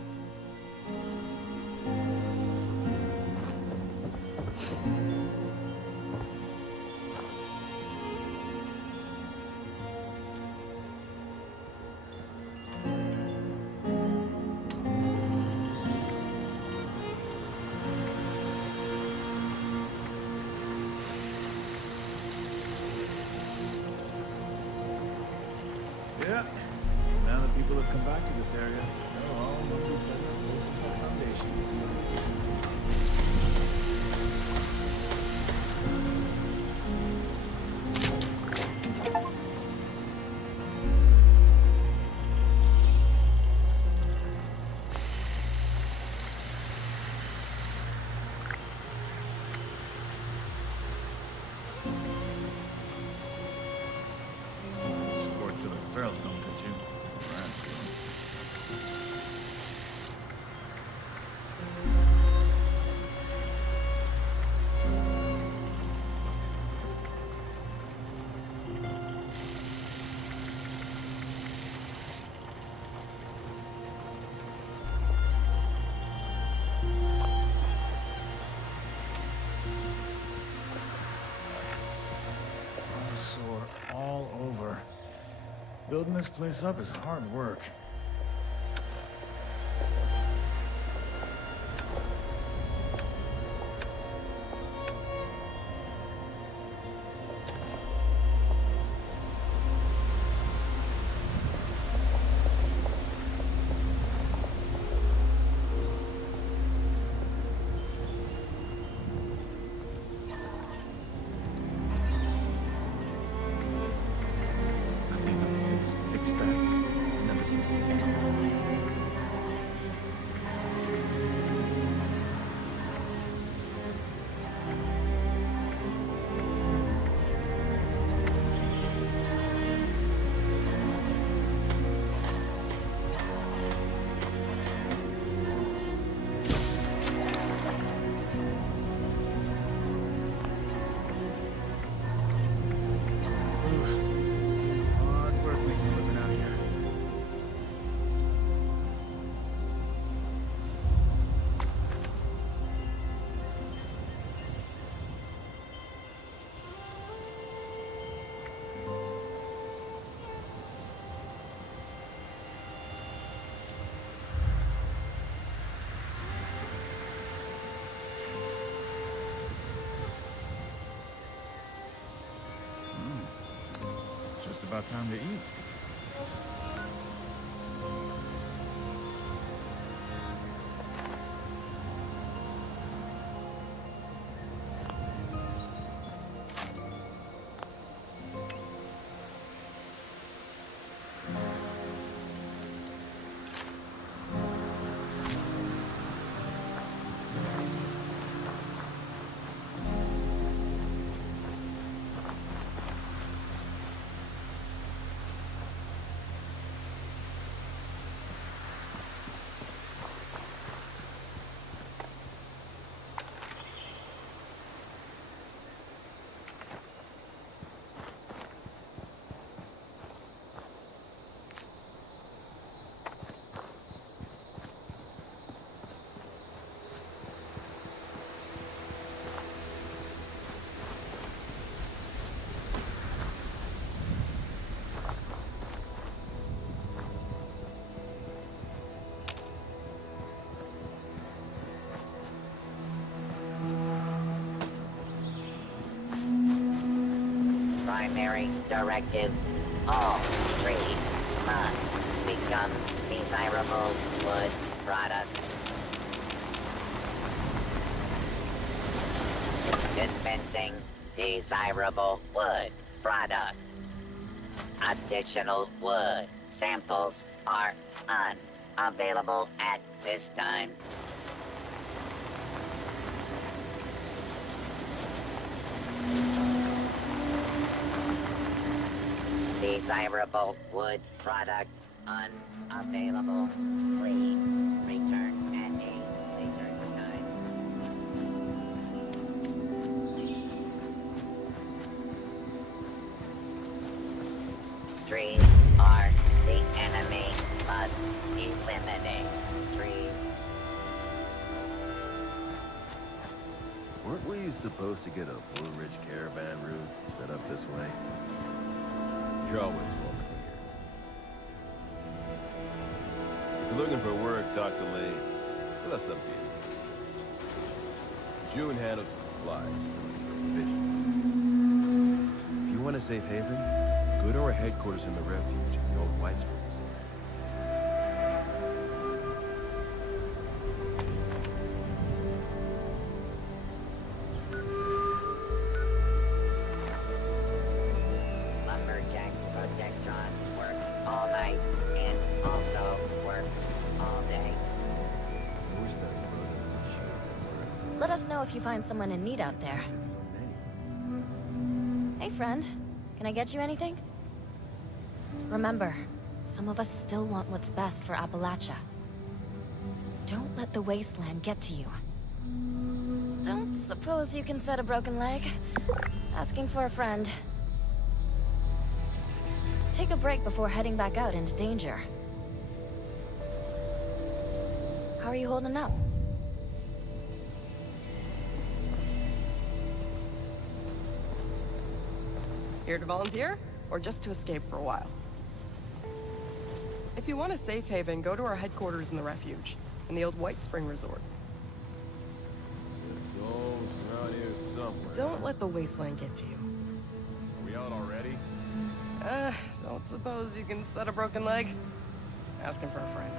Yeah. Now that people have come back to this area, they're all going to be setting up places for foundation. Scorch of the ferals don't get you. Your eyes blue. I'm sore all over. Building this place up is hard work. Clean up this, fix that. Never seems to about time to eat. Primary directive. All trees must become desirable wood products. Dispensing desirable wood products. Additional wood samples are unavailable at this time. Desirable wood product unavailable. Please return at a later time. Trees are the enemy. Must eliminate trees. Weren't we supposed to get a Blue Ridge caravan route set up this way? You're always welcome here. If you're looking for work, talk to Lee. We'll have some people. June handles the supplies. Provisions. If you want a safe haven, go to our headquarters in the refuge in the old White Springs. Lumberjack Protectron works all night and also works all day. I wish that brother would show up. Let us know if you find someone in need out there. It's so many. Hey, friend. Can I get you anything? Remember, some of us still want what's best for Appalachia. Don't let the wasteland get to you. Don't suppose you can set a broken leg? Asking for a friend. Take a break before heading back out into danger. How are you holding up? Here to volunteer, or just to escape for a while? If you want a safe haven, go to our headquarters in the refuge, in the old White Spring Resort. There's souls around here somewhere. Don't let the wasteland get to you. Are we out already? Don't suppose you can set a broken leg? Asking for a friend.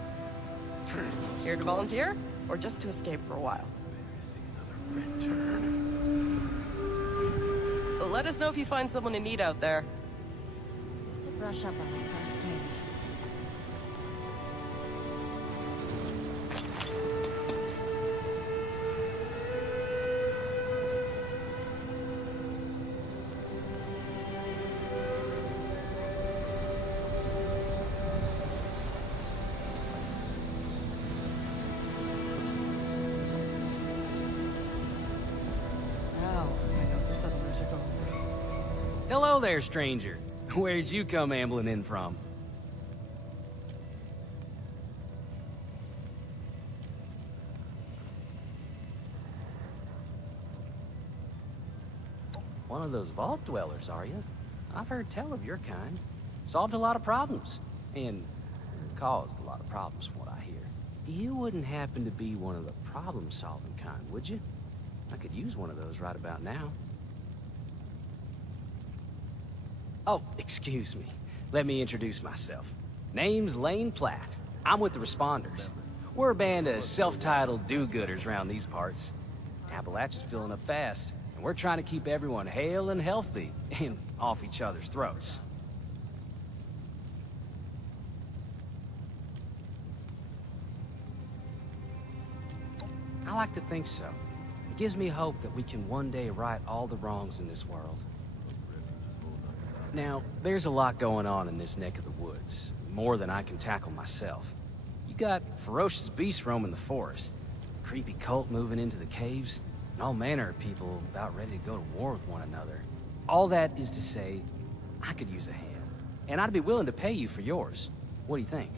Here to volunteer, or just to escape for a while? See another friend turn. Let us know if you find someone in need out there. To brush up on my first aid. Now, I know the settlers are going. Hello there, stranger. Where'd you come ambling in from? One of those vault dwellers, are you? I've heard tell of your kind. Solved a lot of problems. And caused a lot of problems from what I hear. You wouldn't happen to be one of the problem-solving kind, would you? I could use one of those right about now. Oh, excuse me. let me introduce myself. Name's Lane Platt. I'm with the Responders. We're a band of self-titled do-gooders around these parts. Appalachia's filling up fast, and we're trying to keep everyone hale and healthy and off each other's throats. I like to think so. It gives me hope that we can one day right all the wrongs in this world. Now, there's a lot going on in this neck of the woods, more than I can tackle myself. You got ferocious beasts roaming the forest, creepy cult moving into the caves, and all manner of people about ready to go to war with one another. All that is to say, I could use a hand, and I'd be willing to pay you for yours. What do you think?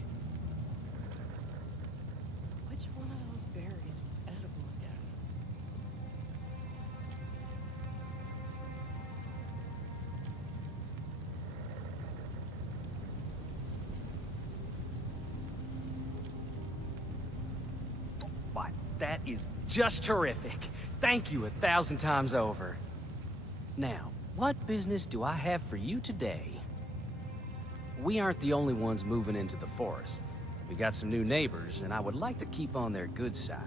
Which one of those berries was edible again? Why, that is just terrific. Thank you 1,000 times over. Now, what business do I have for you today? We aren't the only ones moving into the forest. We got some new neighbors, and I would like to keep on their good side.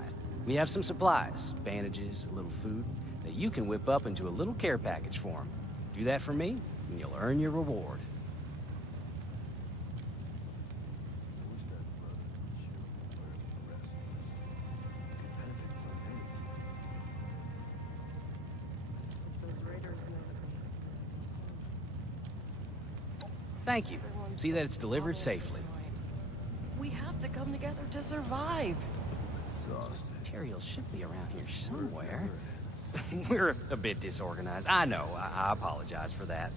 We have some supplies, bandages, a little food, that you can whip up into a little care package for them. Do that for me, and you'll earn your reward. Those raiders never. Thank you. See that it's delivered safely. We have to come together to survive. Materials should be around here somewhere. We're a bit disorganized. I know. I apologize for that.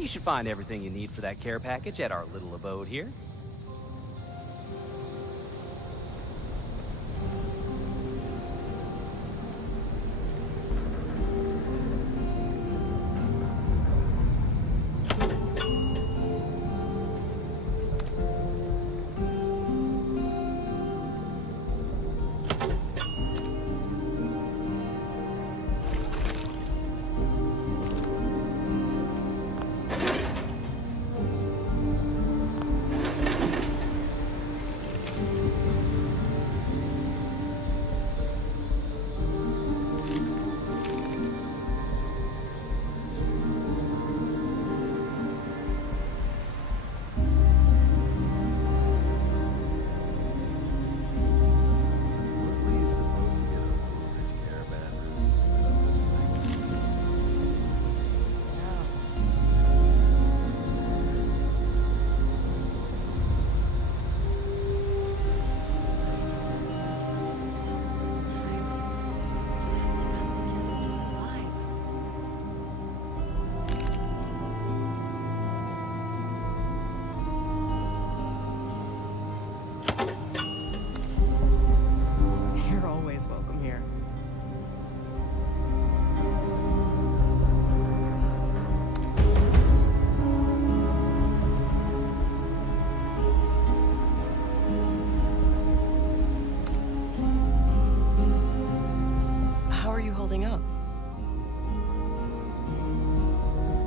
You should find everything you need for that care package at our little abode here. You're always welcome here. How are you holding up?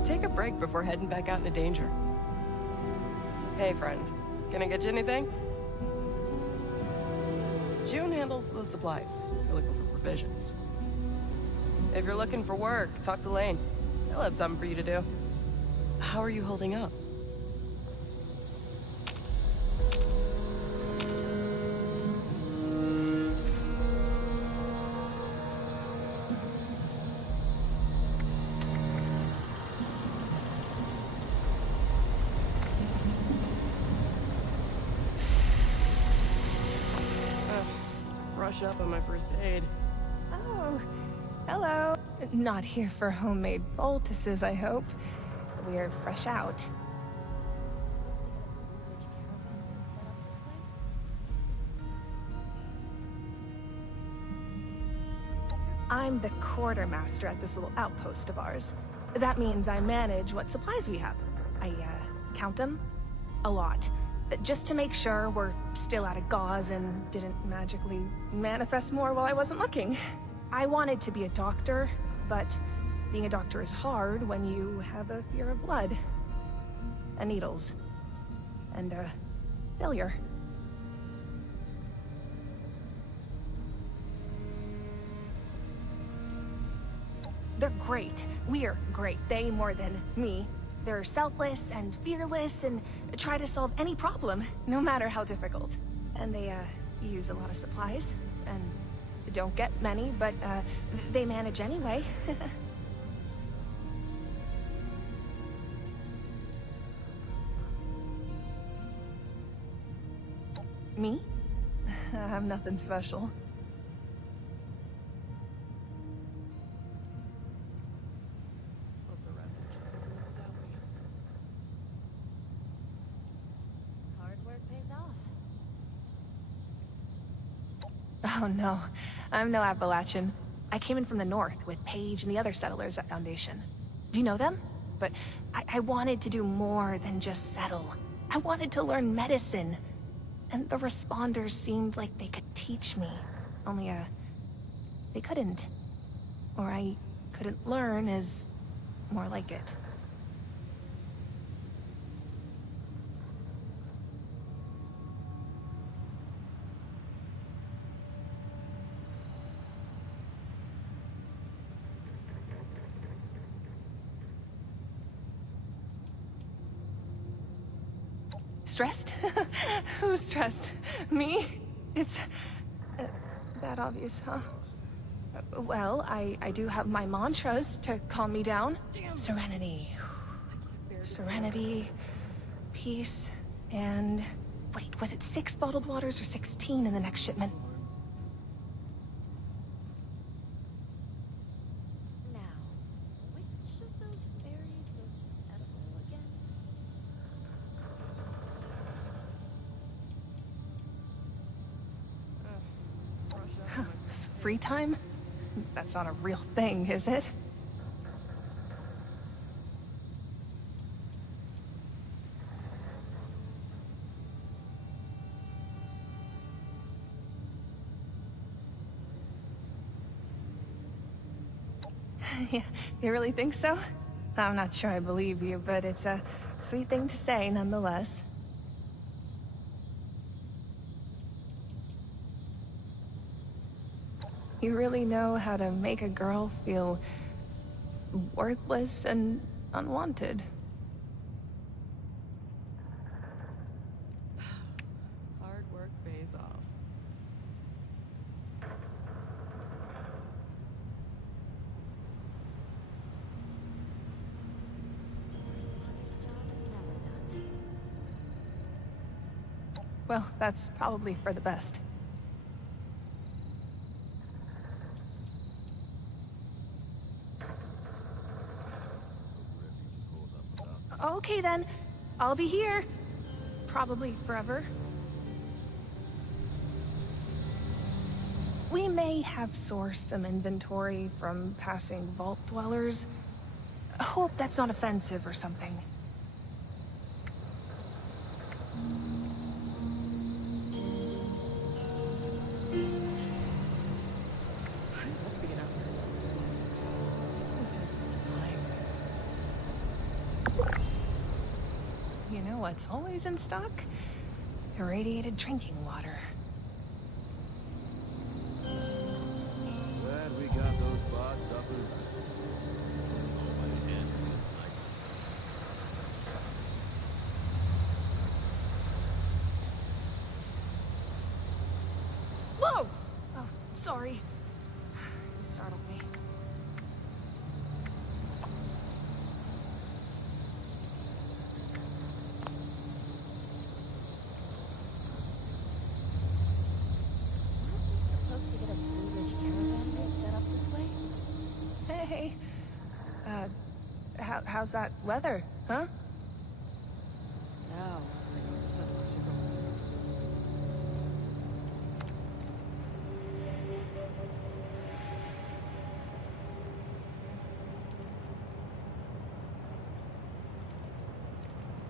Take a break before heading back out into danger. Hey, friend. Can I get you anything? June handles the supplies. If you're looking for provisions. If you're looking for work, talk to Lane. He'll have something for you to do. How are you holding up? Brush up on my first aid. Oh, hello. Not here for homemade poultices, I hope. We're fresh out. I'm the quartermaster at this little outpost of ours. That means I manage what supplies we have. I, count them. A lot. Just to make sure we're still out of gauze and didn't magically manifest more while I wasn't looking. I wanted to be a doctor, but being a doctor is hard when you have a fear of blood. And needles. And, failure. They're great. We're great. They more than me. They're selfless and fearless and try to solve any problem, no matter how difficult. And they, use a lot of supplies. And don't get many, but, they manage anyway. Me? I'm nothing special. Hard work pays off. Oh no, I'm no Appalachian. I came in from the north with Paige and the other settlers at Foundation. Do you know them? But I wanted to do more than just settle. I wanted to learn medicine. And the responders seemed like they could teach me. Only, they couldn't. Or I couldn't learn is more like it. Stressed? Who's stressed? Me? It's that obvious, huh? Well, I do have my mantras to calm me down. Serenity. Serenity, peace, and... Wait, was it 6 bottled waters or 16 in the next shipment? Free time? That's not a real thing, is it? Yeah, you really think so? I'm not sure I believe you, but it's a sweet thing to say nonetheless. You really know how to make a girl feel worthless and unwanted. Hard work pays off. Well, that's probably for the best. Okay then, I'll be here. Probably forever. We may have sourced some inventory from passing vault dwellers. Hope that's not offensive or something. You know what's always in stock? Irradiated drinking water. Glad we got those bots up and running. Whoa! Oh, sorry. You startled me. Hey, how's that weather, huh? Now, I know the settlers are going.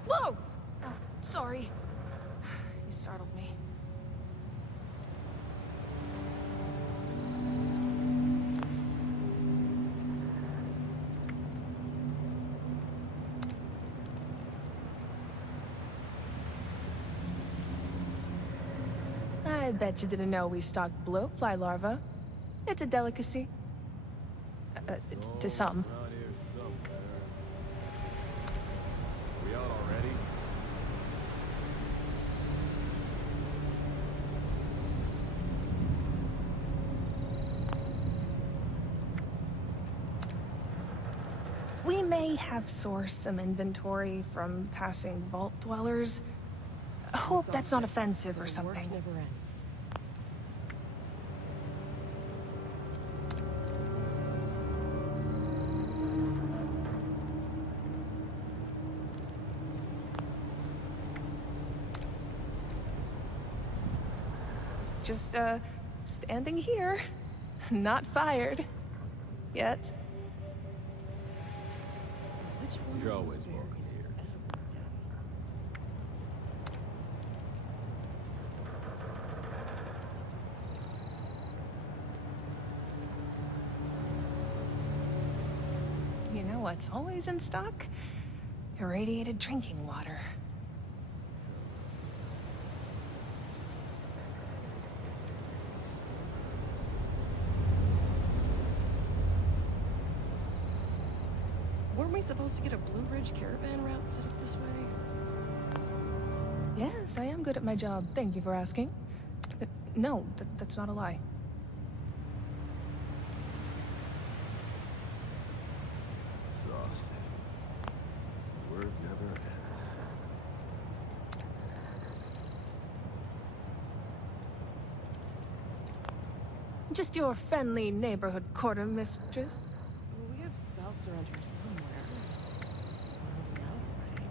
Whoa! Oh, sorry. You startled me. I bet you didn't know we stock blowfly larvae. It's a delicacy. To some. Around here somewhere. We out already? We may have sourced some inventory from passing vault dwellers. Hope that's not offensive or something. Work never ends. Just, standing here. Not fired. Yet. Which one You're of always those welcome berries here. was edible again? You know what's always in stock? Irradiated drinking water. Weren't we supposed to get a Blue Ridge caravan route set up this way? Yes, I am good at my job. Thank you for asking. No, that's not a lie. Exhausting. Work never ends. Just your friendly neighborhood quarter mistress. Well, we have subs around here somewhere. Where are we out, right?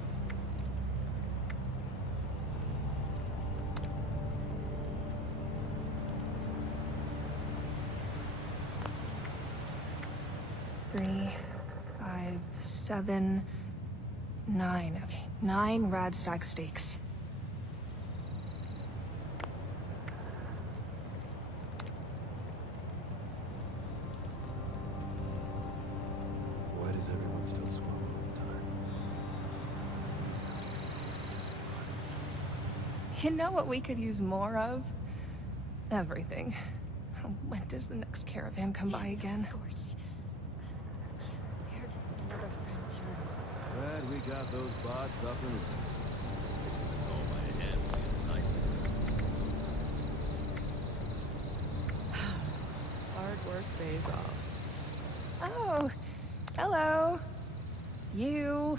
3, 5, 7, 9. Okay, 9 Radstag steaks. Why does everyone still swallow all the time? You know what we could use more of? Everything. When does the next caravan come by again? Bear to see another friend turn. Glad we got those bots up and fixing this all by hand will be a nightmare. Hard work pays off. Oh, hello. You.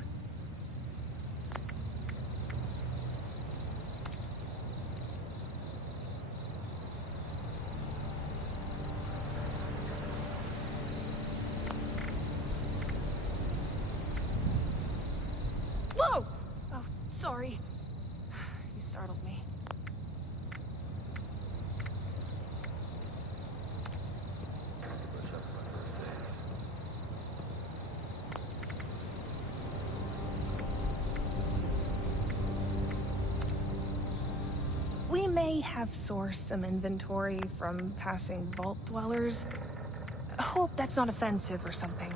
Whoa! Oh, sorry. You startled me. Brush up my first aid. We may have sourced some inventory from passing vault dwellers. Hope that's not offensive or something.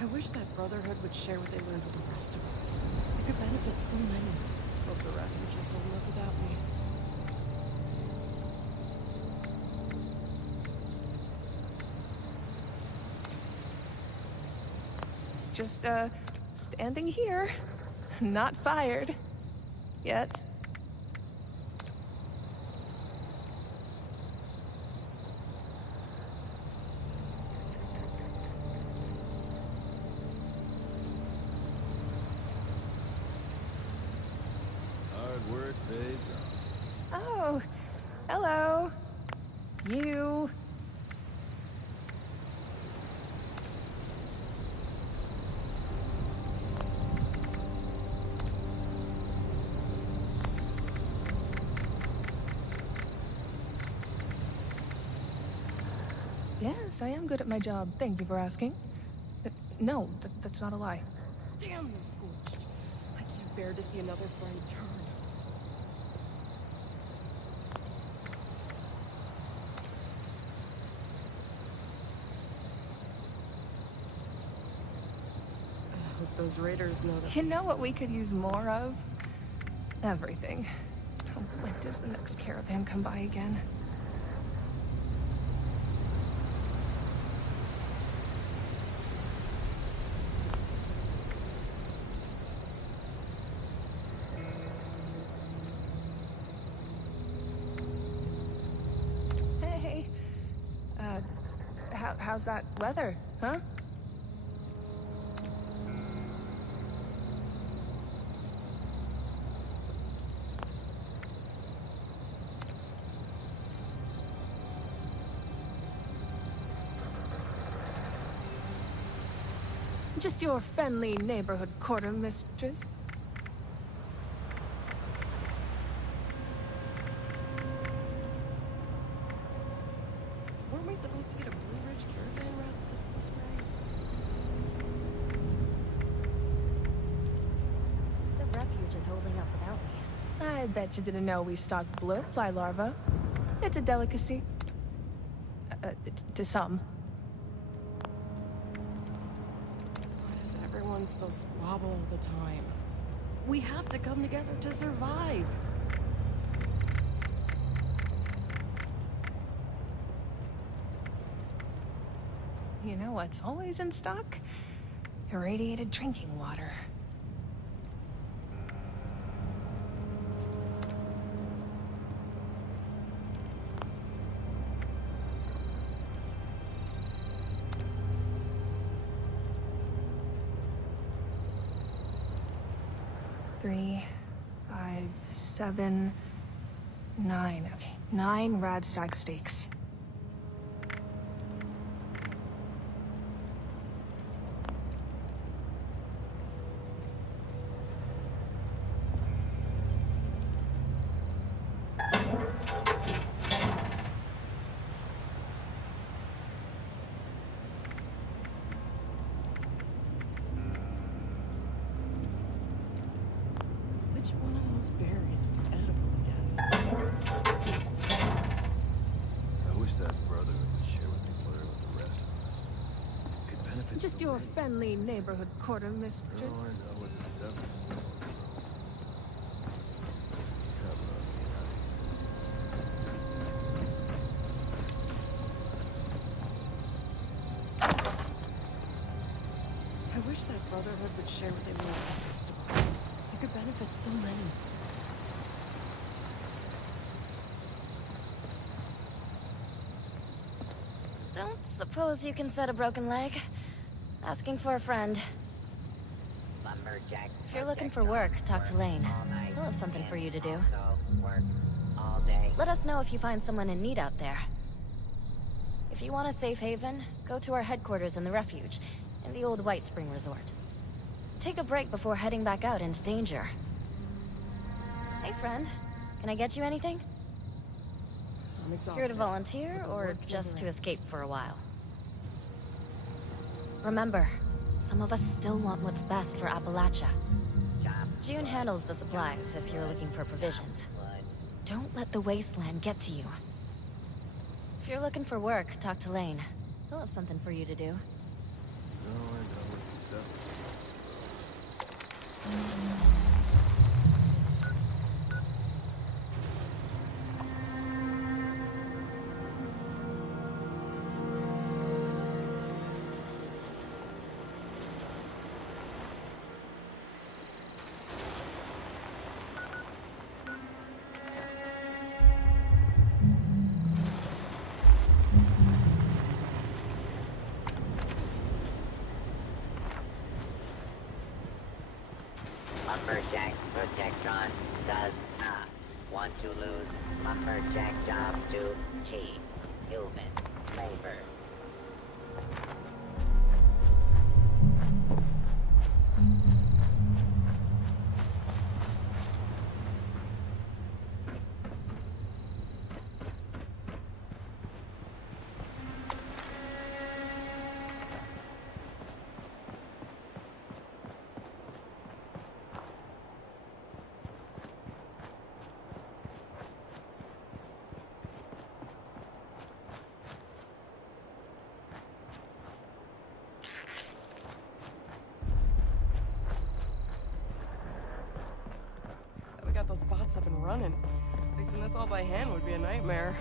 I wish that Brotherhood would share what they learned with the rest of us. It could benefit so many. Hope the refuge is holding up without me. Just, standing here. Not fired. Yet. Hard work pays off. Oh, hello. You. Yes, I am good at my job. Thank you for asking. No, that's not a lie. Damn you, Scorched. I can't bear to see another friend turn. I hope those raiders know that. You know what we could use more of? Everything. When does the next caravan come by again? Hey, how's that weather, huh? Just your friendly neighborhood quartermistress. Weren't we supposed to get a Blue Ridge caravan route set up this way? The refuge is holding up without me. I bet you didn't know we stocked blurfly larvae. It's a delicacy. To some. Why does everyone still squabble all the time? We have to come together to survive. You know what's always in stock? Irradiated drinking water. Three, 5, 7, 9. Okay, 9 Radstag steaks. Which one of those berries was edible again? I wish that brother would share what they learned with the rest of us. Could benefit Just so your many. friendly neighborhood quartermistress. Girl, I know what the seven. I wish that Brotherhood would share what they learned with the rest of us. It could benefit so many. Don't suppose you can set a broken leg? Asking for a friend. Lumberjack. If you're looking for work, talk to Lane. He'll have something for you to do. Also works all day. Let us know if you find someone in need out there. If you want a safe haven, go to our headquarters in the refuge, in the old White Spring Resort. Take a break before heading back out into danger. Hey, friend. Can I get you anything? I'm exhausted. Here to volunteer, or just to escape for a while? Remember, some of us still want what's best for Appalachia. June handles the supplies if you're looking for provisions. Don't let the wasteland get to you. If you're looking for work, talk to Lane. He'll have something for you to do. No, I know what the seven. Lumberjack Protectron does not want to lose Lumberjack job to cheap human labor. We got those bots up and running. Fixing this all by hand would be a nightmare.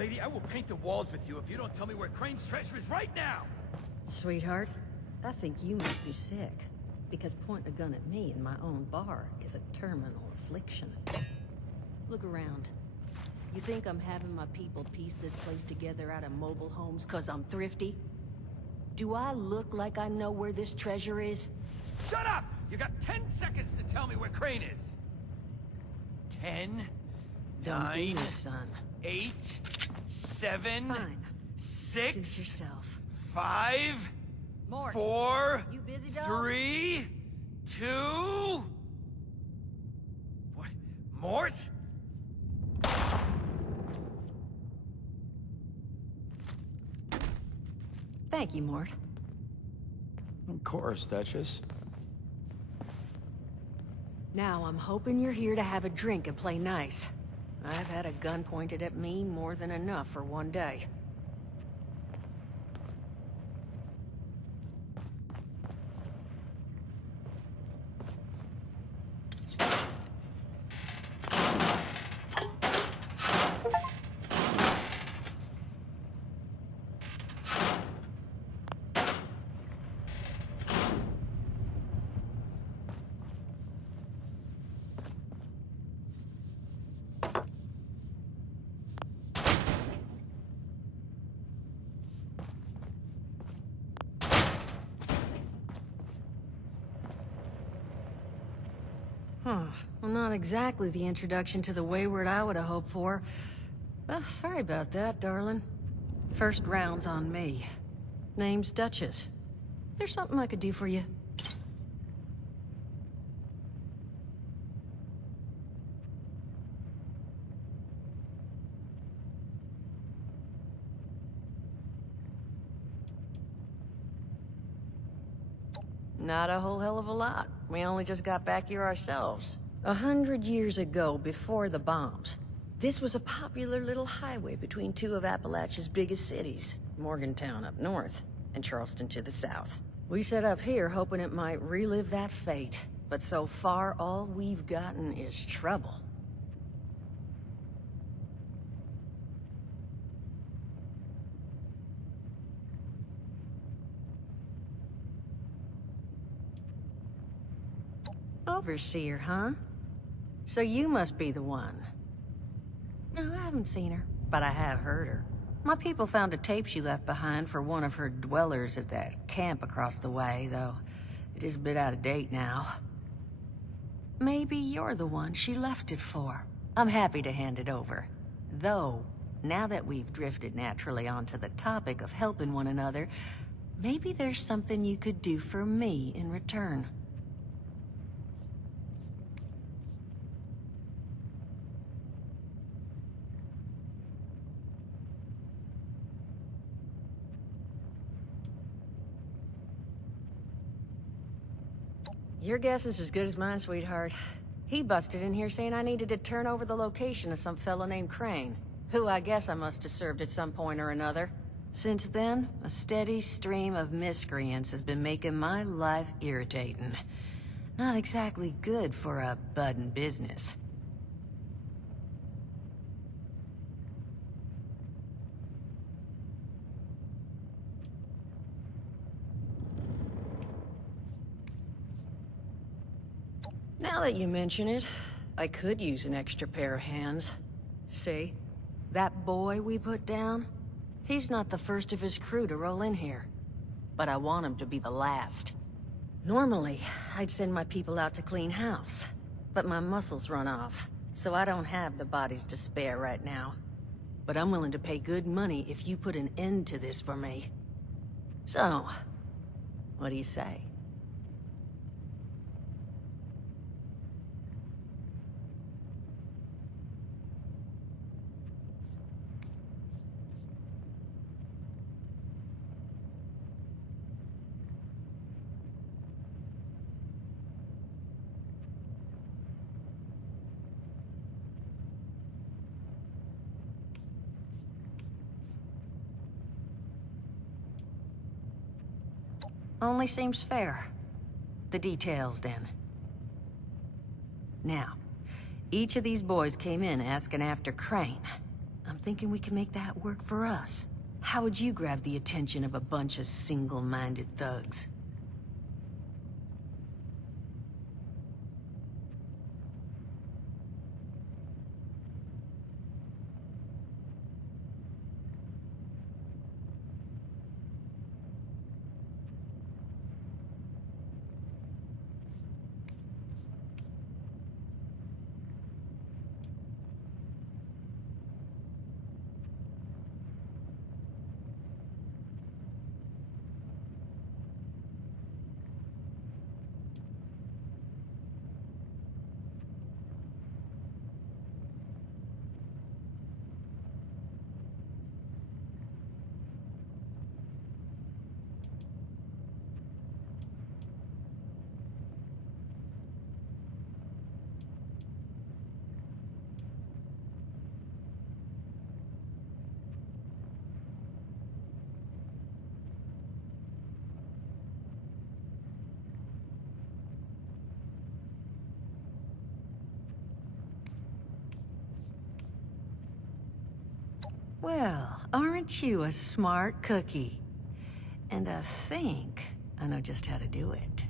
Lady, I will paint the walls with you if you don't tell me where Crane's treasure is right now! Sweetheart, I think you must be sick. Because pointing a gun at me in my own bar is a terminal affliction. Look around. You think I'm having my people piece this place together out of mobile homes 'cause I'm thrifty? Do I look like I know where this treasure is? Shut up! You got 10 seconds to tell me where Crane is! 10, Don't do 9, this, son. 8, 7, Fine. 6, Suit yourself. 5, Mort, 4, you busy, dog? 3, 2... What? Mort? Thank you, Mort. Of course, Duchess. Now I'm hoping you're here to have a drink and play nice. I've had a gun pointed at me more than enough for one day. Well, not exactly the introduction to the Wayward I would have hoped for. Well, sorry about that, darling. First round's on me. Name's Duchess. There's something I could do for you. Not a whole hell of a lot. We only just got back here ourselves. 100 years ago, before the bombs, this was a popular little highway between two of Appalachia's biggest cities, Morgantown up north, and Charleston to the south. We set up here hoping it might relive that fate, but so far all we've gotten is trouble. Overseer, huh? So you must be the one. No, I haven't seen her, but I have heard her. My people found a tape she left behind for one of her dwellers at that camp across the way, though it is a bit out of date now. Maybe you're the one she left it for. I'm happy to hand it over. Though, now that we've drifted naturally onto the topic of helping one another, maybe there's something you could do for me in return. Your guess is as good as mine, sweetheart. He busted in here saying I needed to turn over the location of some fellow named Crane, who I guess I must have served at some point or another. Since then, a steady stream of miscreants has been making my life irritating. Not exactly good for a budding business. Now that you mention it, I could use an extra pair of hands. See? That boy we put down? He's not the first of his crew to roll in here. But I want him to be the last. Normally, I'd send my people out to clean house. But my muscles run off, so I don't have the bodies to spare right now. But I'm willing to pay good money if you put an end to this for me. So, what do you say? Only seems fair. The details, then. Now, each of these boys came in asking after Crane. I'm thinking we can make that work for us. How would you grab the attention of a bunch of single-minded thugs? Well, aren't you a smart cookie? And I think I know just how to do it.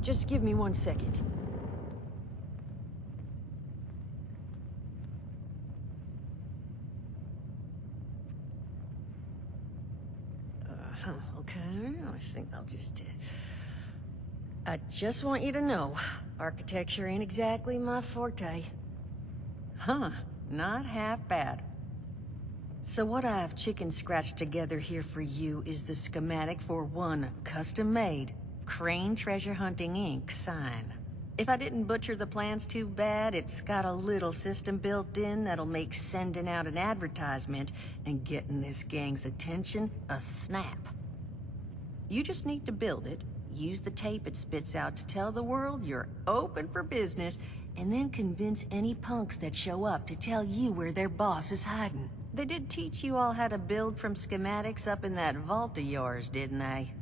Just give me 1 second. Okay, I think I'll just... I just want you to know, architecture ain't exactly my forte. Huh, not half bad. So what I've chicken scratched together here for you is the schematic for one custom-made Crane Treasure Hunting Inc. sign. If I didn't butcher the plans too bad, it's got a little system built in that'll make sending out an advertisement and getting this gang's attention a snap. You just need to build it, use the tape it spits out to tell the world you're open for business, and then convince any punks that show up to tell you where their boss is hiding. They did teach you all how to build from schematics up in that vault of yours, didn't they?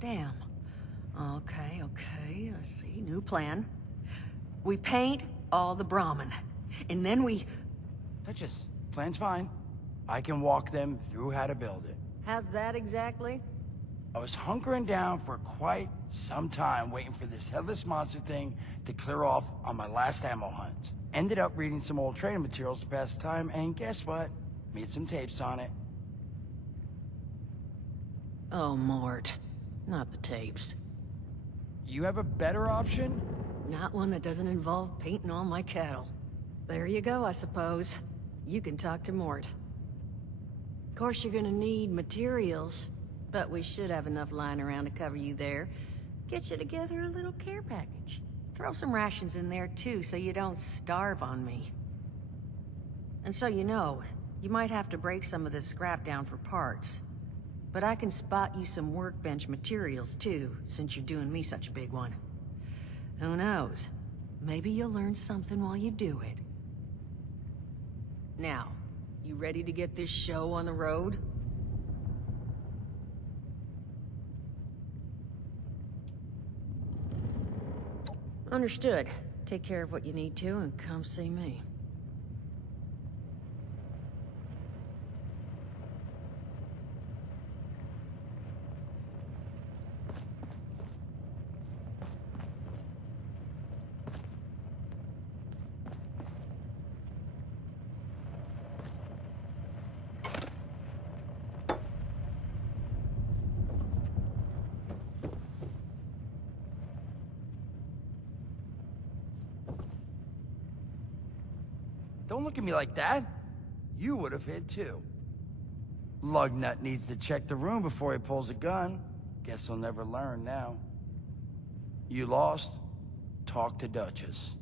Damn. Okay, I see. New plan. We paint all the Brahmin, and then we... Duchess, plan's fine. I can walk them through how to build it. How's that exactly? I was hunkering down for quite some time waiting for this headless monster thing to clear off on my last ammo hunt. Ended up reading some old training materials to pass the time, and guess what? Made some tapes on it. Oh, Mort. Not the tapes. You have a better option? Not one that doesn't involve painting all my cattle. There you go, I suppose. You can talk to Mort. Of course you're gonna need materials, but we should have enough lying around to cover you there. Get you together a little care package. Throw some rations in there too, so you don't starve on me. And so you know, you might have to break some of this scrap down for parts. But I can spot you some workbench materials too, since you're doing me such a big one. Who knows? Maybe you'll learn something while you do it. Now, you ready to get this show on the road? Understood. Take care of what you need to and come see me. don't look at me like that. You would have hit too. Lugnut needs to check the room before he pulls a gun. Guess he'll never learn now. You lost? Talk to Duchess.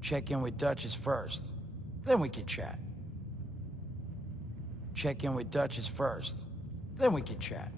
Check in with Duchess first, then we can chat. Check in with Duchess first, then we can chat.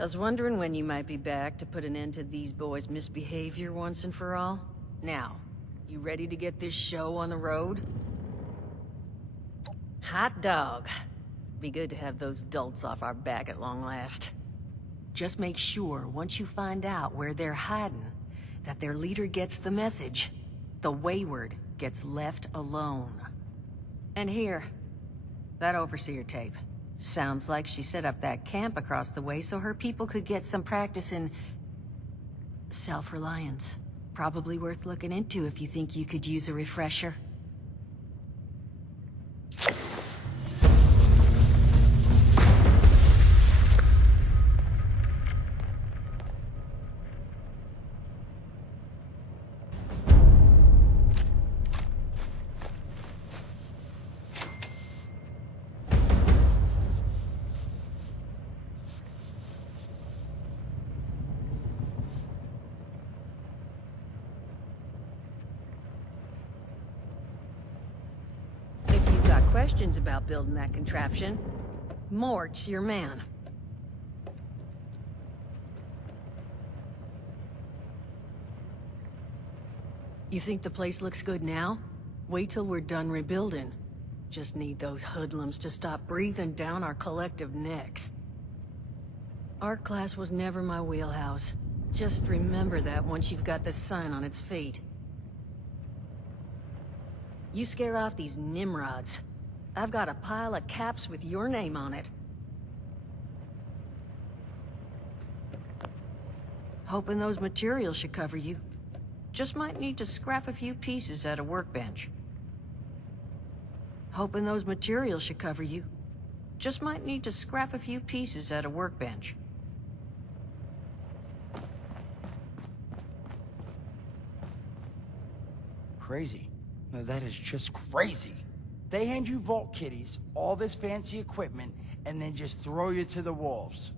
I was wondering when you might be back to put an end to these boys' misbehavior once and for all. Now, you ready to get this show on the road? Hot dog. Be good to have those dolts off our back at long last. Just make sure, once you find out where they're hiding, that their leader gets the message. The Wayward gets left alone. And here, that overseer tape. Sounds like she set up that camp across the way so her people could get some practice in self-reliance. Probably worth looking into if you think you could use a refresher. questions about building that contraption. Mort's your man. You think the place looks good now? Wait till we're done rebuilding. Just need those hoodlums to stop breathing down our collective necks. Art class was never my wheelhouse. Just remember that once you've got the sign on its feet. You scare off these Nimrods. I've got a pile of caps with your name on it. Hoping those materials should cover you. Just might need to scrap a few pieces at a workbench. Hoping those materials should cover you. Just might need to scrap a few pieces at a workbench. Crazy. Now that is just crazy. They hand you vault kitties, all this fancy equipment, and then just throw you to the wolves.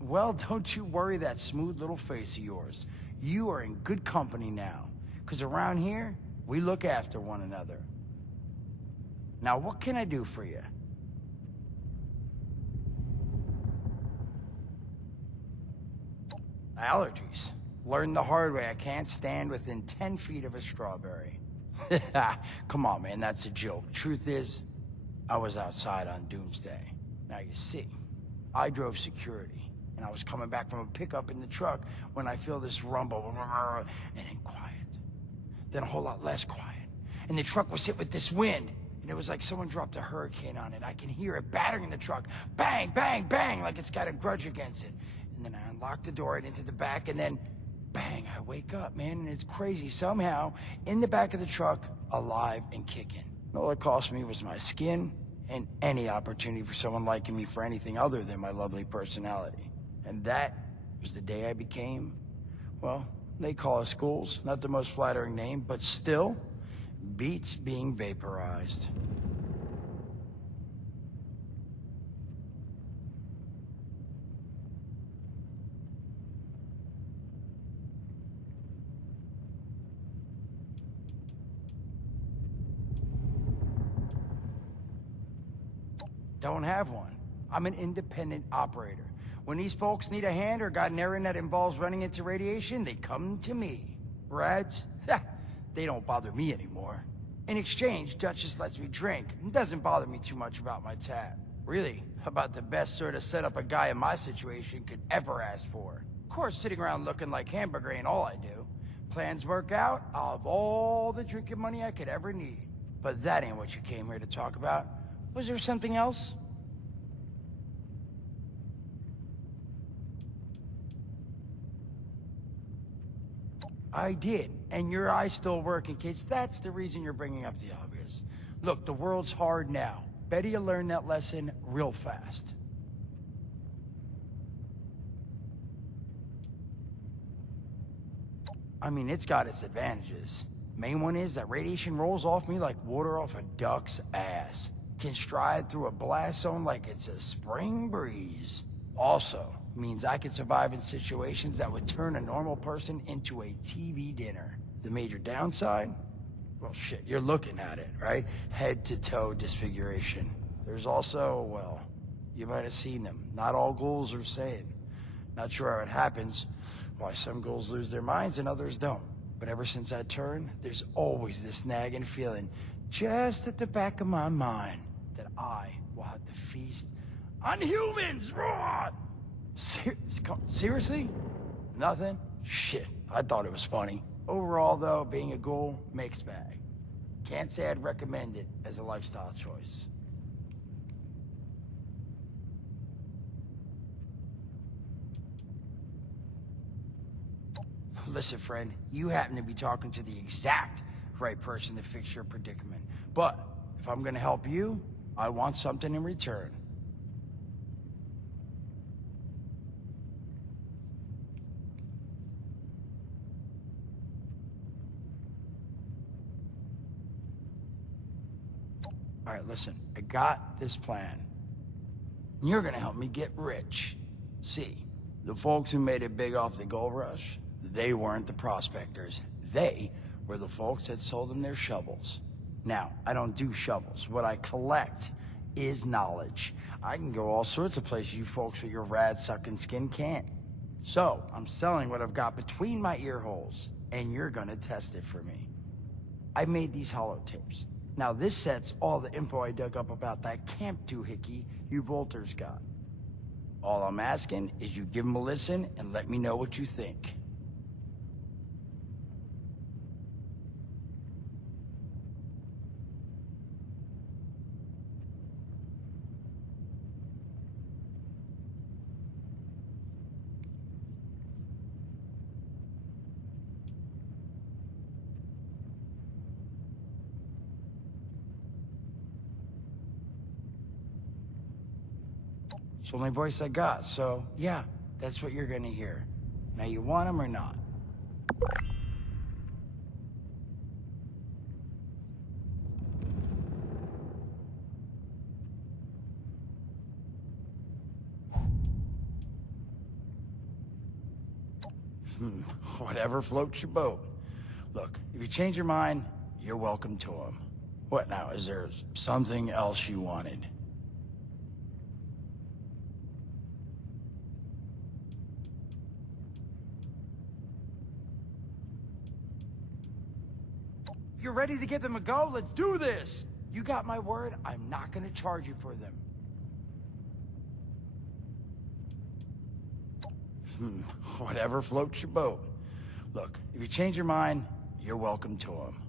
Well, don't you worry that smooth little face of yours. You are in good company now. 'Cause around here, we look after one another. Now, what can I do for you? Allergies. Learned the hard way I can't stand within 10 feet of a strawberry. Come on, man, that's a joke. Truth is, I was outside on Doomsday. Now you see, I drove security, and I was coming back from a pickup in the truck when I feel this rumble, and then quiet. Then a whole lot less quiet. And the truck was hit with this wind, and it was like someone dropped a hurricane on it. I can hear it battering the truck. Bang, bang, bang, like it's got a grudge against it. And then I unlocked the door and into the back, and then bang, I wake up, man, and it's crazy. Somehow, in the back of the truck, alive and kicking. All it cost me was my skin and any opportunity for someone liking me for anything other than my lovely personality. And that was the day I became, well, they call us schools. Not the most flattering name, but still, beats being vaporized. Don't have one. I'm an independent operator. When these folks need a hand or got an errand that involves running into radiation, they come to me. Rads? They don't bother me anymore. In exchange, Duchess lets me drink and doesn't bother me too much about my tab. Really, about the best sort of setup a guy in my situation could ever ask for. Of course, sitting around looking like hamburger ain't all I do. Plans work out, I'll have all the drinking money I could ever need. But that ain't what you came here to talk about. Was there something else? I did, and your eyes still work in case that's the reason you're bringing up the obvious. Look, the world's hard now. Better you learn that lesson real fast. I mean, it's got its advantages. Main one is that radiation rolls off me like water off a duck's ass. Can stride through a blast zone like it's a spring breeze. Also, means I can survive in situations that would turn a normal person into a TV dinner. The major downside? Well, shit, you're looking at it, right? Head-to-toe disfiguration. There's also, well, you might have seen them. Not all ghouls are sane. Not sure how it happens, why some ghouls lose their minds and others don't. But ever since I turned, there's always this nagging feeling just at the back of my mind that I will have to feast on humans! Raw! Seriously? Nothing? Shit, I thought it was funny. Overall, though, being a ghoul, mixed bag. Can't say I'd recommend it as a lifestyle choice. Listen, friend, you happen to be talking to the exact right person to fix your predicament. But if I'm gonna help you, I want something in return. All right, listen, I got this plan. You're gonna help me get rich. See, the folks who made it big off the gold rush, they weren't the prospectors. They were the folks that sold them their shovels. Now, I don't do shovels. What I collect is knowledge. I can go all sorts of places you folks with your rad-sucking skin can't. So, I'm selling what I've got between my ear holes, and you're gonna test it for me. I made these holotapes. Now, this set's all the info I dug up about that camp doohickey you Volters got. All I'm asking is you give them a listen and let me know what you think. It's the only voice I got, so yeah, that's what you're gonna hear. Now you want him or not? Whatever floats your boat. Look, if you change your mind, you're welcome to him. What now, is there something else you wanted? You're ready to give them a go? Let's do this! You got my word, I'm not gonna charge you for them. Whatever floats your boat. Look, if you change your mind, you're welcome to him.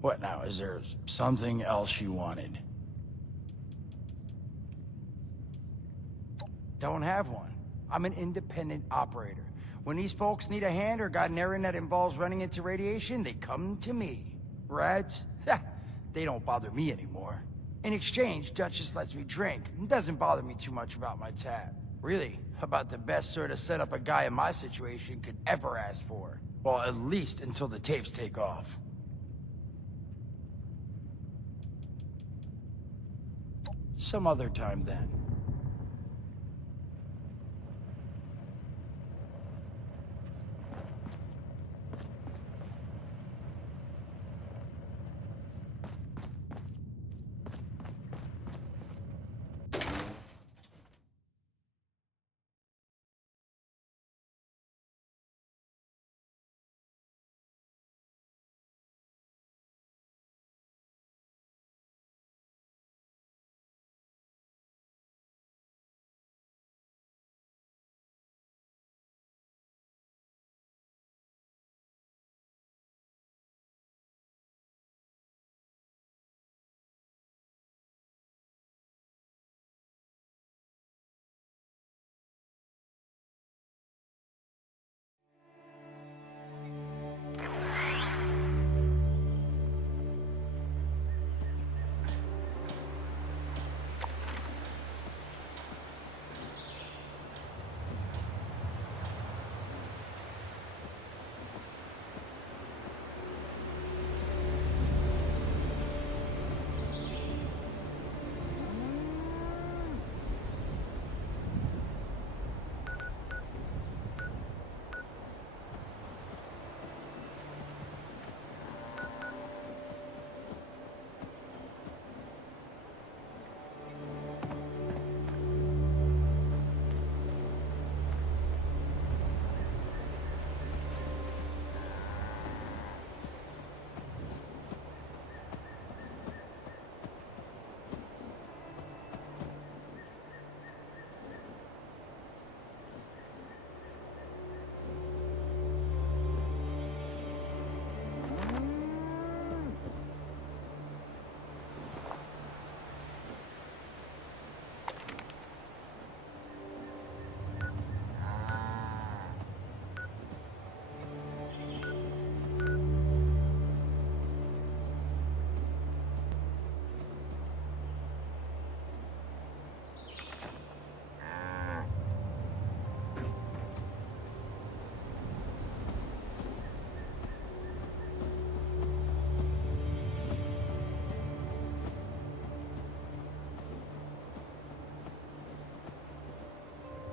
What now, is there something else you wanted? Don't have one. I'm an independent operator. When these folks need a hand or got an errand that involves running into radiation, they come to me. Rads? They don't bother me anymore. In exchange, Duchess lets me drink and doesn't bother me too much about my tab. Really, about the best sort of setup a guy in my situation could ever ask for. Well, at least until the tapes take off. Some other time then.